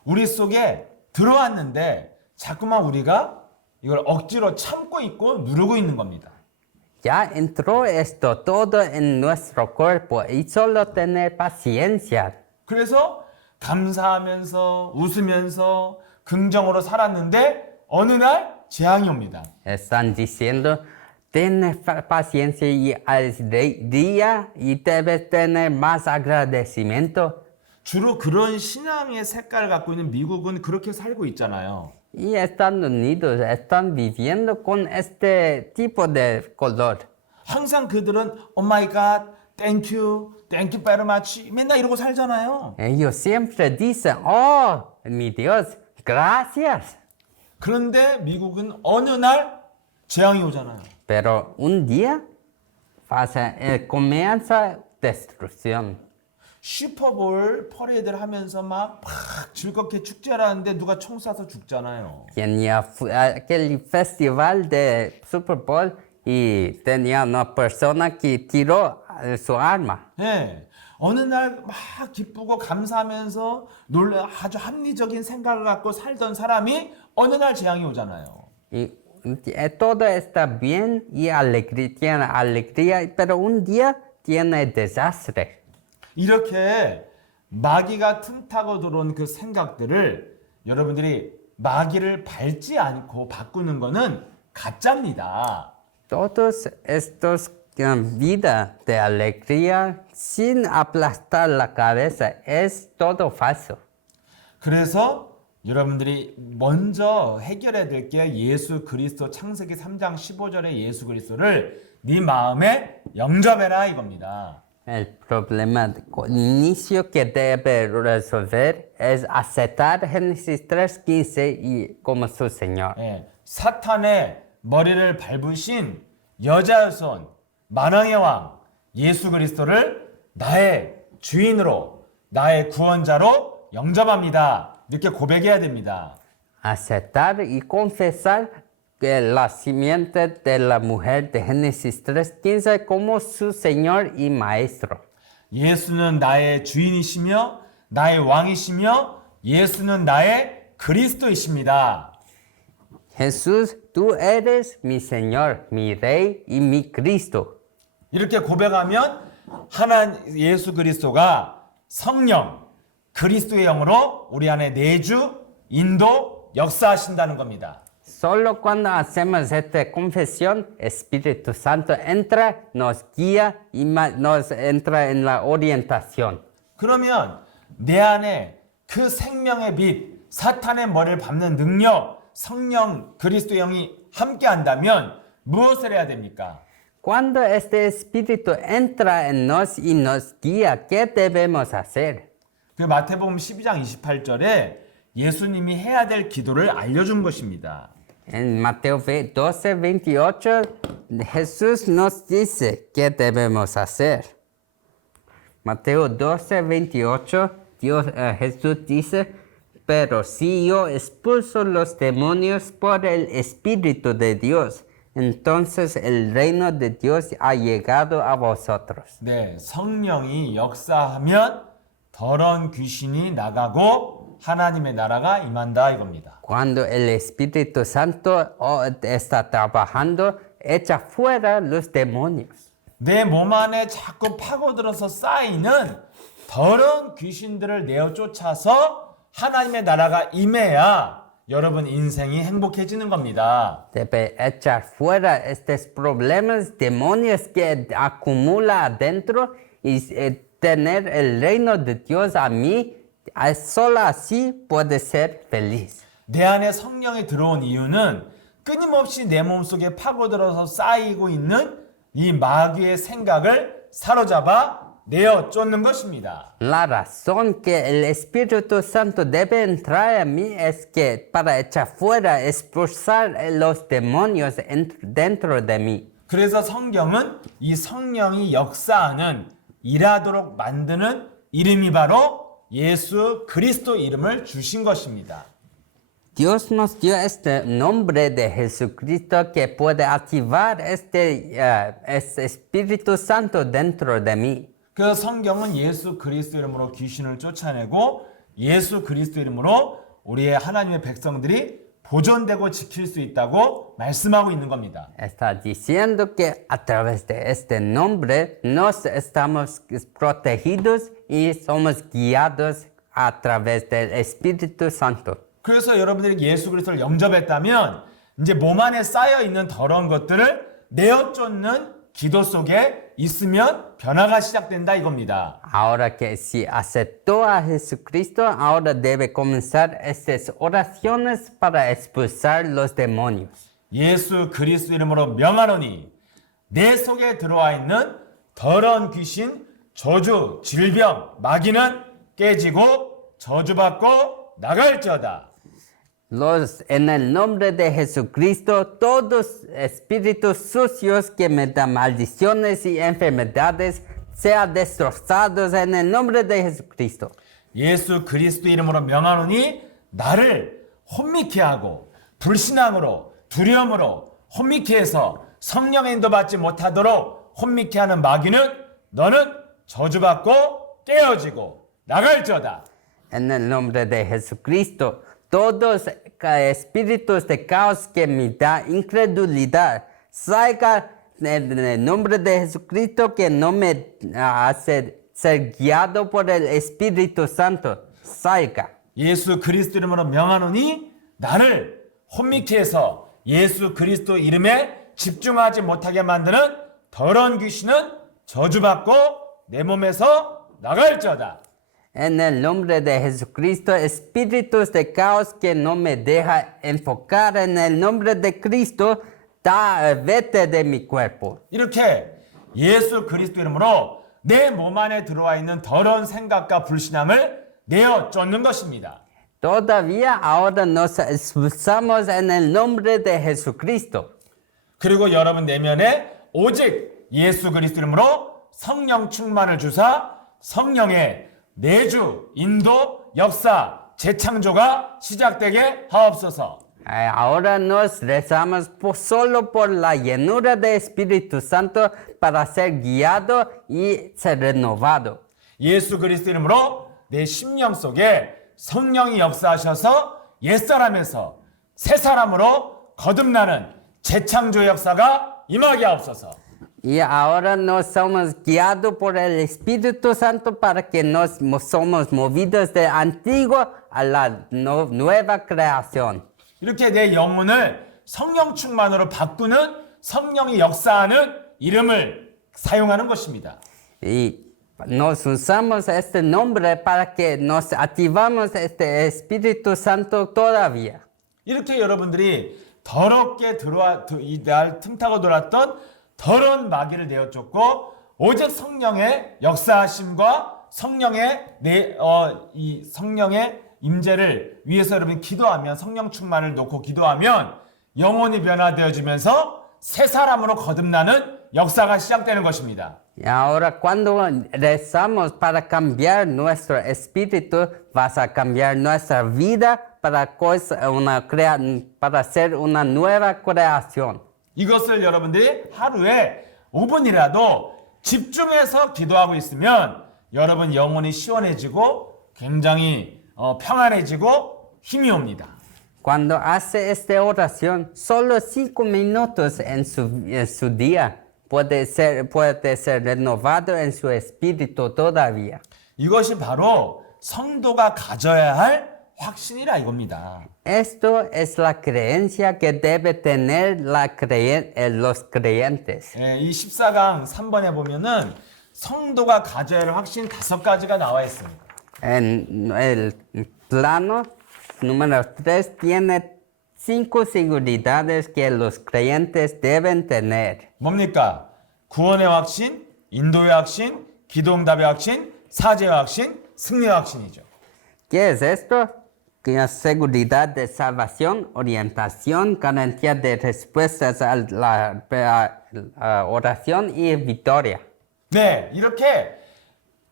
우리 속에 들어왔는데 자꾸만 우리가 이걸 억지로 참고 있고 누르고 있는 겁니다. Ya entró esto todo en nuestro cuerpo y solo tener paciencia. 그래서 감사하면서 웃으면서 긍정으로 살았는데 어느 날 재앙이 옵니다. Están diciendo, ten paciencia y al día y debes tener más agradecimiento. 주로 그런 신앙의 색깔을 갖고 있는 미국은 그렇게 살고 있잖아요. Y Estados Unidos están viviendo con este tipo de color. 항상 그들은 Oh my God, thank you very much 맨날 이러고 살잖아요. Ellos siempre dicen, oh, mi Dios, gracias. 그런데 미국은 어느 날 재앙이 오잖아요. Pero un día comienza destrucción. 슈퍼볼 퍼레이드를 하면서 막 즐겁게 축제를 하는데 누가 총 쏴서 죽잖아요. Tenía aquel festival de Super Bowl y tenía una persona que tiró su arma. 네. 어느 날 막 기쁘고 감사하면서 아주 합리적인 생각을 갖고 살던 사람이 어느 날 재앙이 오잖아요. Y todo está bien y tiene alegría, pero un día tiene desastre. 이렇게 마귀가 틈타고 들어온 그 생각들을 여러분들이 마귀를 밟지 않고 바꾸는 거는 가짜입니다. Todos estos vida de alegría sin aplastar la cabeza es todo falso. 그래서 여러분들이 먼저 해결해야 될 게 예수 그리스도 창세기 3장 15절의 예수 그리스도를 네 마음에 영접해라 이겁니다. El problema de inicio que debe resolver es aceptar Génesis 3:15 y como su Señor. 예, 사탄의 머리를 밟으신 여자의 손 만왕의 왕 예수 그리스도를 나의 주인으로 나의 구원자로 영접합니다. 이렇게 고백해야 됩니다. Aceptar y confesar que la simiente de la mujer de Génesis 3:15 como su Señor y Maestro. 예수는 나의 주인이시며 나의 왕이시며 예수는 나의 그리스도이십니다. Jesús, tú eres mi Señor, mi Rey y mi Cristo. 이렇게 고백하면 예수 그리스도가 성령, 그리스도의 영으로 우리 안에 내주, 인도, 역사하신다는 겁니다. Solo cuando hacemos esta confesión, Espíritu Santo entra, nos guía y nos entra en la orientación. 그러면 내 안에 그 생명의 빛, 사탄의 머리를 밟는 능력, 성령, 그리스도의 영이 함께 한다면 무엇을 해야 됩니까? Cuando este Espíritu entra en nos y nos guía, ¿qué debemos hacer? 그 마태복음 12장 28절에 예수님이 해야 될 기도를 알려준 것입니다. En Mateo 12:28, Jesús nos dice qué debemos hacer. Mateo 12:28, Jesús dice, pero si yo expulso los demonios por el Espíritu de Dios, entonces el reino de Dios ha llegado a vosotros. 네, 성령이 역사하면 더러운 귀신이 나가고 하나님의 나라가 임한다 이겁니다. Cuando el Espíritu Santo está trabajando, echa fuera los demonios. 내 몸 안에 자꾸 파고들어서 쌓이는 더러운 귀신들을 내어 쫓아서 하나님의 나라가 임해야 여러분 인생이 행복해지는 겁니다. Debe echar fuera estos problemas, demonios que acumula adentro y tener el reino de Dios a mí. Solo así puede ser feliz. 내 안에 성령이 들어온 이유는 끊임없이 내 몸속에 파고들어서 쌓이고 있는 이 마귀의 생각을 사로잡아 내어 쫓는 것입니다. La razón que el Espíritu Santo debe entrar a mí es que para echar fuera, expulsar los demonios dentro de mí. 그래서 성경은 이 성령이 역사하는 일하도록 만드는 이름이 바로 예수 그리스도 이름을 주신 것입니다. Dios nos dio este nombre de Jesucristo que puede activar este Espíritu Santo dentro de mí. 그 성경은 예수 그리스도 이름으로 귀신을 쫓아내고 예수 그리스도 이름으로 우리의 하나님의 백성들이 보존되고 지킬 수 있다고 말씀하고 있는 겁니다. Está diciendo que a través de este nombre nos estamos protegidos y somos guiados a través del Espíritu Santo. 그래서 여러분들이 예수 그리스도를 영접했다면 이제 몸 안에 쌓여 있는 더러운 것들을 내어 쫓는 기도 속에 있으면 변화가 시작된다 이겁니다. Ahora que si aceptó a Jesucristo, ahora debe comenzar estas oraciones para expulsar los demonios. 예수 그리스도 이름으로 명하노니 내 속에 들어와 있는 더러운 귀신, 저주, 질병, 마귀는 깨지고 저주받고 나갈지어다. En el nombre de Jesucristo, todos espíritus sucios que me dan maldiciones y enfermedades sean destrozados en el nombre de Jesucristo. 예수 그리스도 이름으로 명하노니 나를 혼미케 하고 불신앙으로 두려움으로 혼미케 해서 성령의 인도받지 못하도록 혼미케 하는 마귀는 너는 저주받고 깨어지고 나갈지어다. En el nombre de Jesucristo, todos espíritus de caos que me da incredulidad, salga en el nombre de Jesucristo que no me hace ser guiado por el Espíritu Santo, salga. 예수 그리스도 이름으로 명하노니 나를 혼미케 해서 예수 그리스도 이름에 집중하지 못하게 만드는 더러운 귀신은 저주받고 내 몸에서 나갈지어다. En el nombre de Jesucristo, espíritus de caos que no me deja enfocar en el nombre de Cristo, vete de mi cuerpo. 이렇게 예수 그리스도 이름으로 내 몸 안에 들어와 있는 더러운 생각과 불신앙을 내어 쫓는 것입니다. Todavía ahora nos expulsamos en el nombre de Jesucristo. 그리고 여러분 내면에 오직 예수 그리스도 이름으로 성령 충만을 주사 성령의 내주, 인도, 역사, 재창조가 시작되게 하옵소서. Ahora nos rezamos solo por la llenura del Espíritu Santo para ser guiado y ser renovado. 예수 그리스도 이름으로 내 심령 속에 성령이 역사하셔서 옛사람에서 새사람으로 거듭나는 재창조 역사가 임하게 하옵소서. Y ahora nos somos guiados por el Espíritu Santo para que nos somos movidos del antiguo a la nueva creación. 이렇게 내 영혼을 성령 충만으로 바꾸는 성령이 역사하는 이름을 사용하는 것입니다. Y nos usamos este nombre para que nos activamos este Espíritu Santo todavía. 이렇게 여러분들이 더럽게 날 틈타고 돌았던 더러운 마귀를 내어쫓고 오직 성령의 역사하심과 성령의 이 성령의 임재를 위해서 여러분 기도하면 성령 충만을 놓고 기도하면 영혼이 변화되어지면서 새 사람으로 거듭나는 역사가 시작되는 것입니다. Y ahora cuando rezamos para cambiar nuestro espíritu, vas a cambiar nuestra vida para ser una nueva creación. 이것을 여러분들이 하루에 5분이라도 집중해서 기도하고 있으면 여러분 영혼이 시원해지고 굉장히 평안해지고 힘이 옵니다. Cuando hace esta oración, solo 5 minutos en su día puede ser renovado en su espíritu todavía. 이것이 바로 성도가 가져야 할 확신이라 이겁니다. Esto es la creencia que debe tener los creyentes. 이 14강 3번에 보면은 성도가 가져야 할 확신 5가지가 나와 있습니다. En el plano número 3 tiene 5 seguridades que los creyentes deben tener. 뭡니까? 구원의 확신, 인도의 확신, 기도응답의 확신, 사죄의 확신, 승리의 확신이죠. ¿Qué es esto? Que es seguridad de salvación, orientación, garantía de respuestas a la oración y victoria. 네, 이렇게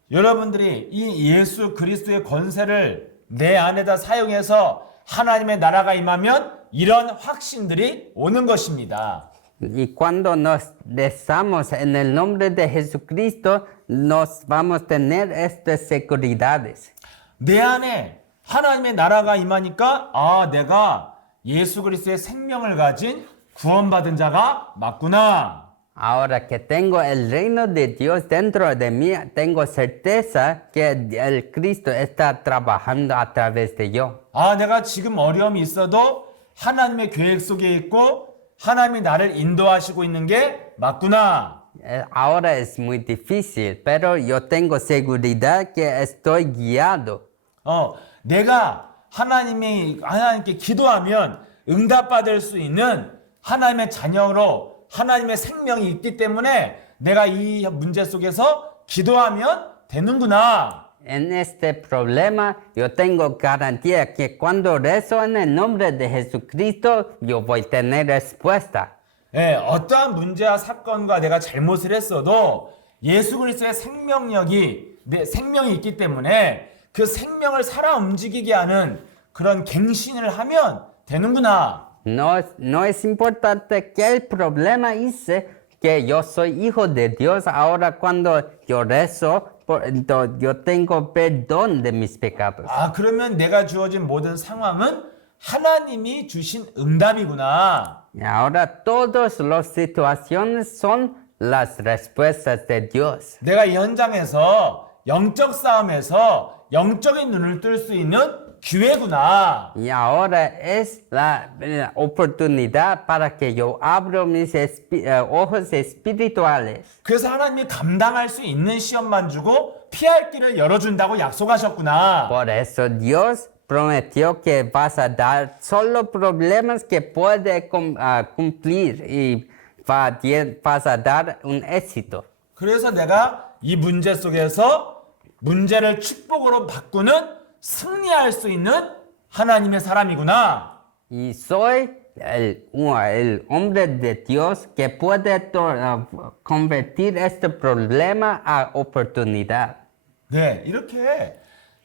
여러분들이 이 예수 그리스도의 권세를 내 안에다 사용해서 하나님의 나라가 임하면 이런 확신들이 오는 것입니다. Y cuando nos rezamos en el nombre de Jesucristo, nos vamos a tener estas seguridades. 내 안에 하나님의 나라가 임하니까 내가 예수 그리스도의 생명을 가진 구원받은 자가 맞구나. Ahora que tengo el reino de Dios dentro de mí, tengo certeza que el Cristo está trabajando a través de yo. 내가 지금 어려움이 있어도 하나님의 계획 속에 있고 하나님이 나를 인도하시고 있는 게 맞구나. Ahora es muy difícil, pero yo tengo seguridad que estoy guiado. 내가 하나님께 기도하면 응답받을 수 있는 하나님의 자녀로 하나님의 생명이 있기 때문에 내가 이 문제 속에서 기도하면 되는구나. En este problema yo tengo garantía que cuando rezo en el nombre de Jesucristo, yo voy a tener respuesta. 어떠한 문제와 사건과 내가 잘못을 했어도 예수 그리스도의 내 생명이 있기 때문에 그 생명을 살아 움직이게 하는 그런 갱신을 하면 되는구나. No es importante que el problema dice que yo soy hijo de Dios. Ahora cuando yo rezo, yo tengo perdón de mis pecados. 그러면 내가 주어진 모든 상황은 하나님이 주신 응답이구나. Y ahora todas las situaciones son las respuestas de Dios. 내가 이 현장에서 영적 싸움에서 영적인 눈을 뜰 수 있는 기회구나. Y ahora es la oportunidad para que yo abro mis ojos espirituales. 그래서 하나님이 감당할 수 있는 시험만 주고 피할 길을 열어준다고 약속하셨구나. Por eso Dios prometió que vas a dar solo problemas que puede cumplir y vas a dar un éxito. 그래서 내가 이 문제 속에서 문제를 축복으로 바꾸는 승리할 수 있는 하나님의 사람이구나. Y soy el hombre de Dios que puede convertir este problema a oportunidad. 네, 이렇게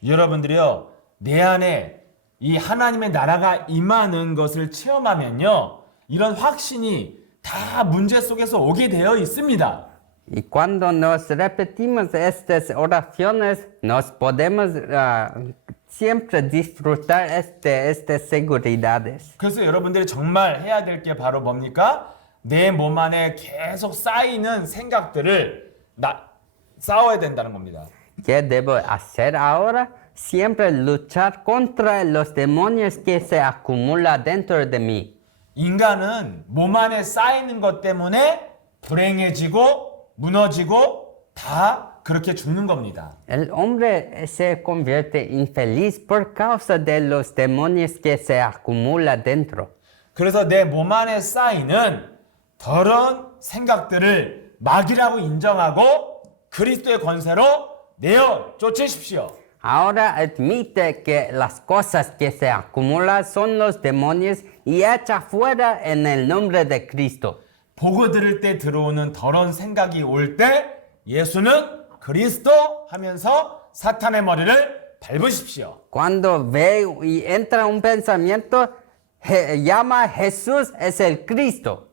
여러분들이요, 내 안에 이 하나님의 나라가 임하는 것을 체험하면요, 이런 확신이 다 문제 속에서 오게 되어 있습니다. Y cuando nos repetimos estas oraciones, nos podemos siempre disfrutar estas seguridades. 그래서 여러분들이 정말 해야 될 게 바로 뭡니까? 내 몸 안에 계속 쌓이는 생각들을 싸워야 된다는 겁니다. ¿Qué debo hacer ahora? Siempre luchar contra los demonios que se acumulan dentro de mí. 인간은 몸 안에 쌓이는 것 때문에 불행해지고 무너지고 다 그렇게 죽는 겁니다. El hombre se convierte infeliz por causa de los demonios que se acumulan dentro. 그래서 내 몸 안에 쌓이는 더러운 생각들을 마귀라고 인정하고 그리스도의 권세로 내어 쫓으십시오. Ahora admite que las cosas que se acumulan son los demonios y echa fuera en el nombre de Cristo. 보고 들을 때 들어오는 더러운 생각이 올 때 예수는 그리스도 하면서 사탄의 머리를 밟으십시오. Cuando ve y entra un pensamiento, llama Jesús es el Cristo.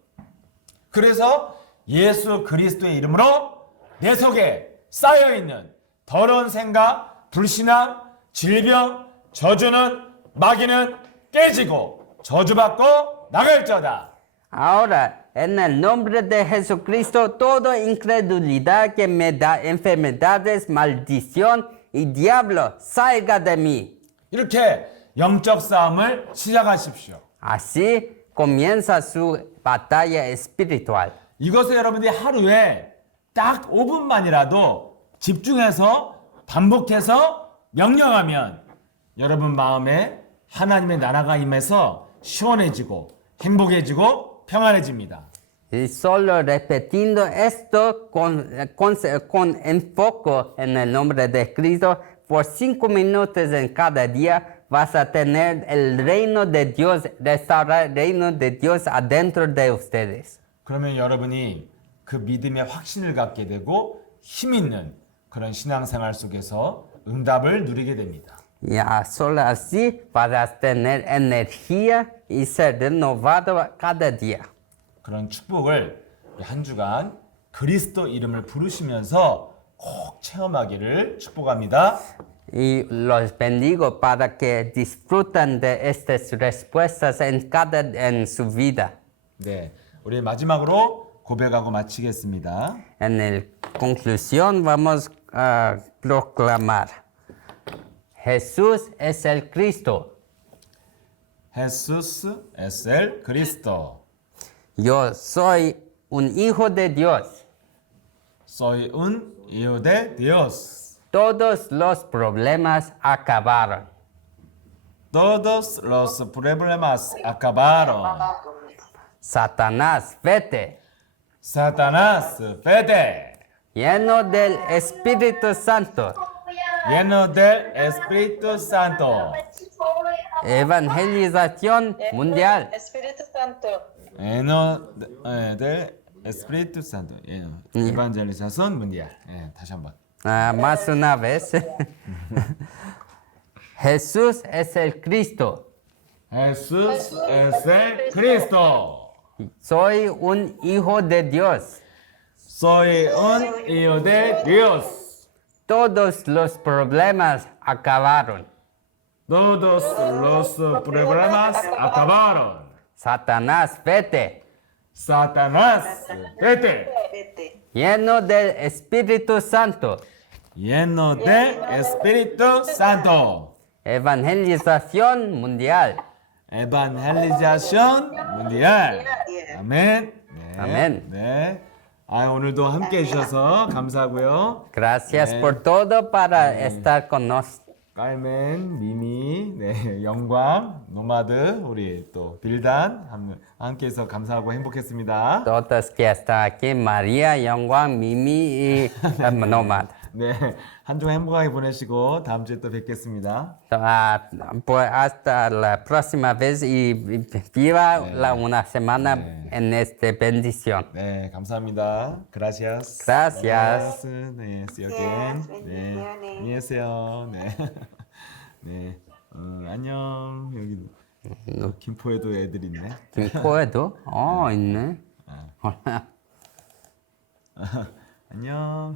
그래서 예수 그리스도의 이름으로 내 속에 쌓여있는 더러운 생각, 불신앙, 질병, 저주는 마귀는 깨지고 저주받고 나갈지어다. Ahora, en el nombre de Jesucristo, toda incredulidad que me da enfermedades, maldición y diablo, salga de mí. 이렇게 영적 싸움을 시작하십시오. Así comienza su batalla espiritual. 이것을 여러분들이 하루에 딱 5분만이라도 집중해서 반복해서 명령하면 여러분 마음에 하나님의 나라가 임해서 시원해지고 행복해지고 평안해집니다. Y solo repitiendo esto con enfoque en el nombre de Cristo, por 5 minutos en cada día, vas a tener el reino de Dios, restaurar el reino de Dios adentro de ustedes. 그러면 여러분이 그 믿음의 확신을 갖게 되고 힘 있는 그런 신앙생활 속에서 응답을 누리게 됩니다. Ya solo así vas tener energía y ser renovado cada día. 그런 축복을 한 주간 그리스도 이름을 부르시면서 꼭 체험하기를 축복합니다. Y los bendigo para que disfruten de estas respuestas en su vida. 네, 우리 마지막으로 고백하고 마치겠습니다. En la conclusión vamos a proclamar, Jesús es el Cristo. Jesús es el Cristo. Yo soy un hijo de Dios. Soy un hijo de Dios. Todos los problemas acabaron. Todos los problemas acabaron. Satanás, vete. Satanás, vete. Lleno del Espíritu Santo. Lleno del Espíritu Santo. Evangelización mundial. Espíritu Santo. Lleno del Espíritu Santo. Evangelización mundial. 다시 한번. Más una vez. Jesús es el Cristo. Jesús es el Cristo. Soy un hijo de Dios. Soy un hijo de Dios. Todos los problemas acabaron. Todos los problemas acabaron. Satanás, vete. Satanás, vete. Vete. Lleno del Espíritu Santo. Lleno de Espíritu Santo. Evangelización mundial. Evangelización mundial. 아멘. 네. 아멘. 네. 오늘도 함께 해주셔서 감사하고요. Gracias por todo para estar con nosotros. 깔멘, 미미, 네, 영광, 노마드, 우리 또 빌단 함께해서 감사하고 행복했습니다. Todos que están aquí, María, Yongwang, Mimi y Nomad. 네, 한 주간 행복하게 보내시고 다음 주에 또 뵙겠습니다. Pues hasta la próxima vez y viva una semana en esta bendición. 네, 감사합니다. Gracias. Gracias. 네, see you again. 네, 안녕히 계세요. 네, 네, 안녕. 여기 김포에도 애들 있네. 김포에도? 있네. 안녕.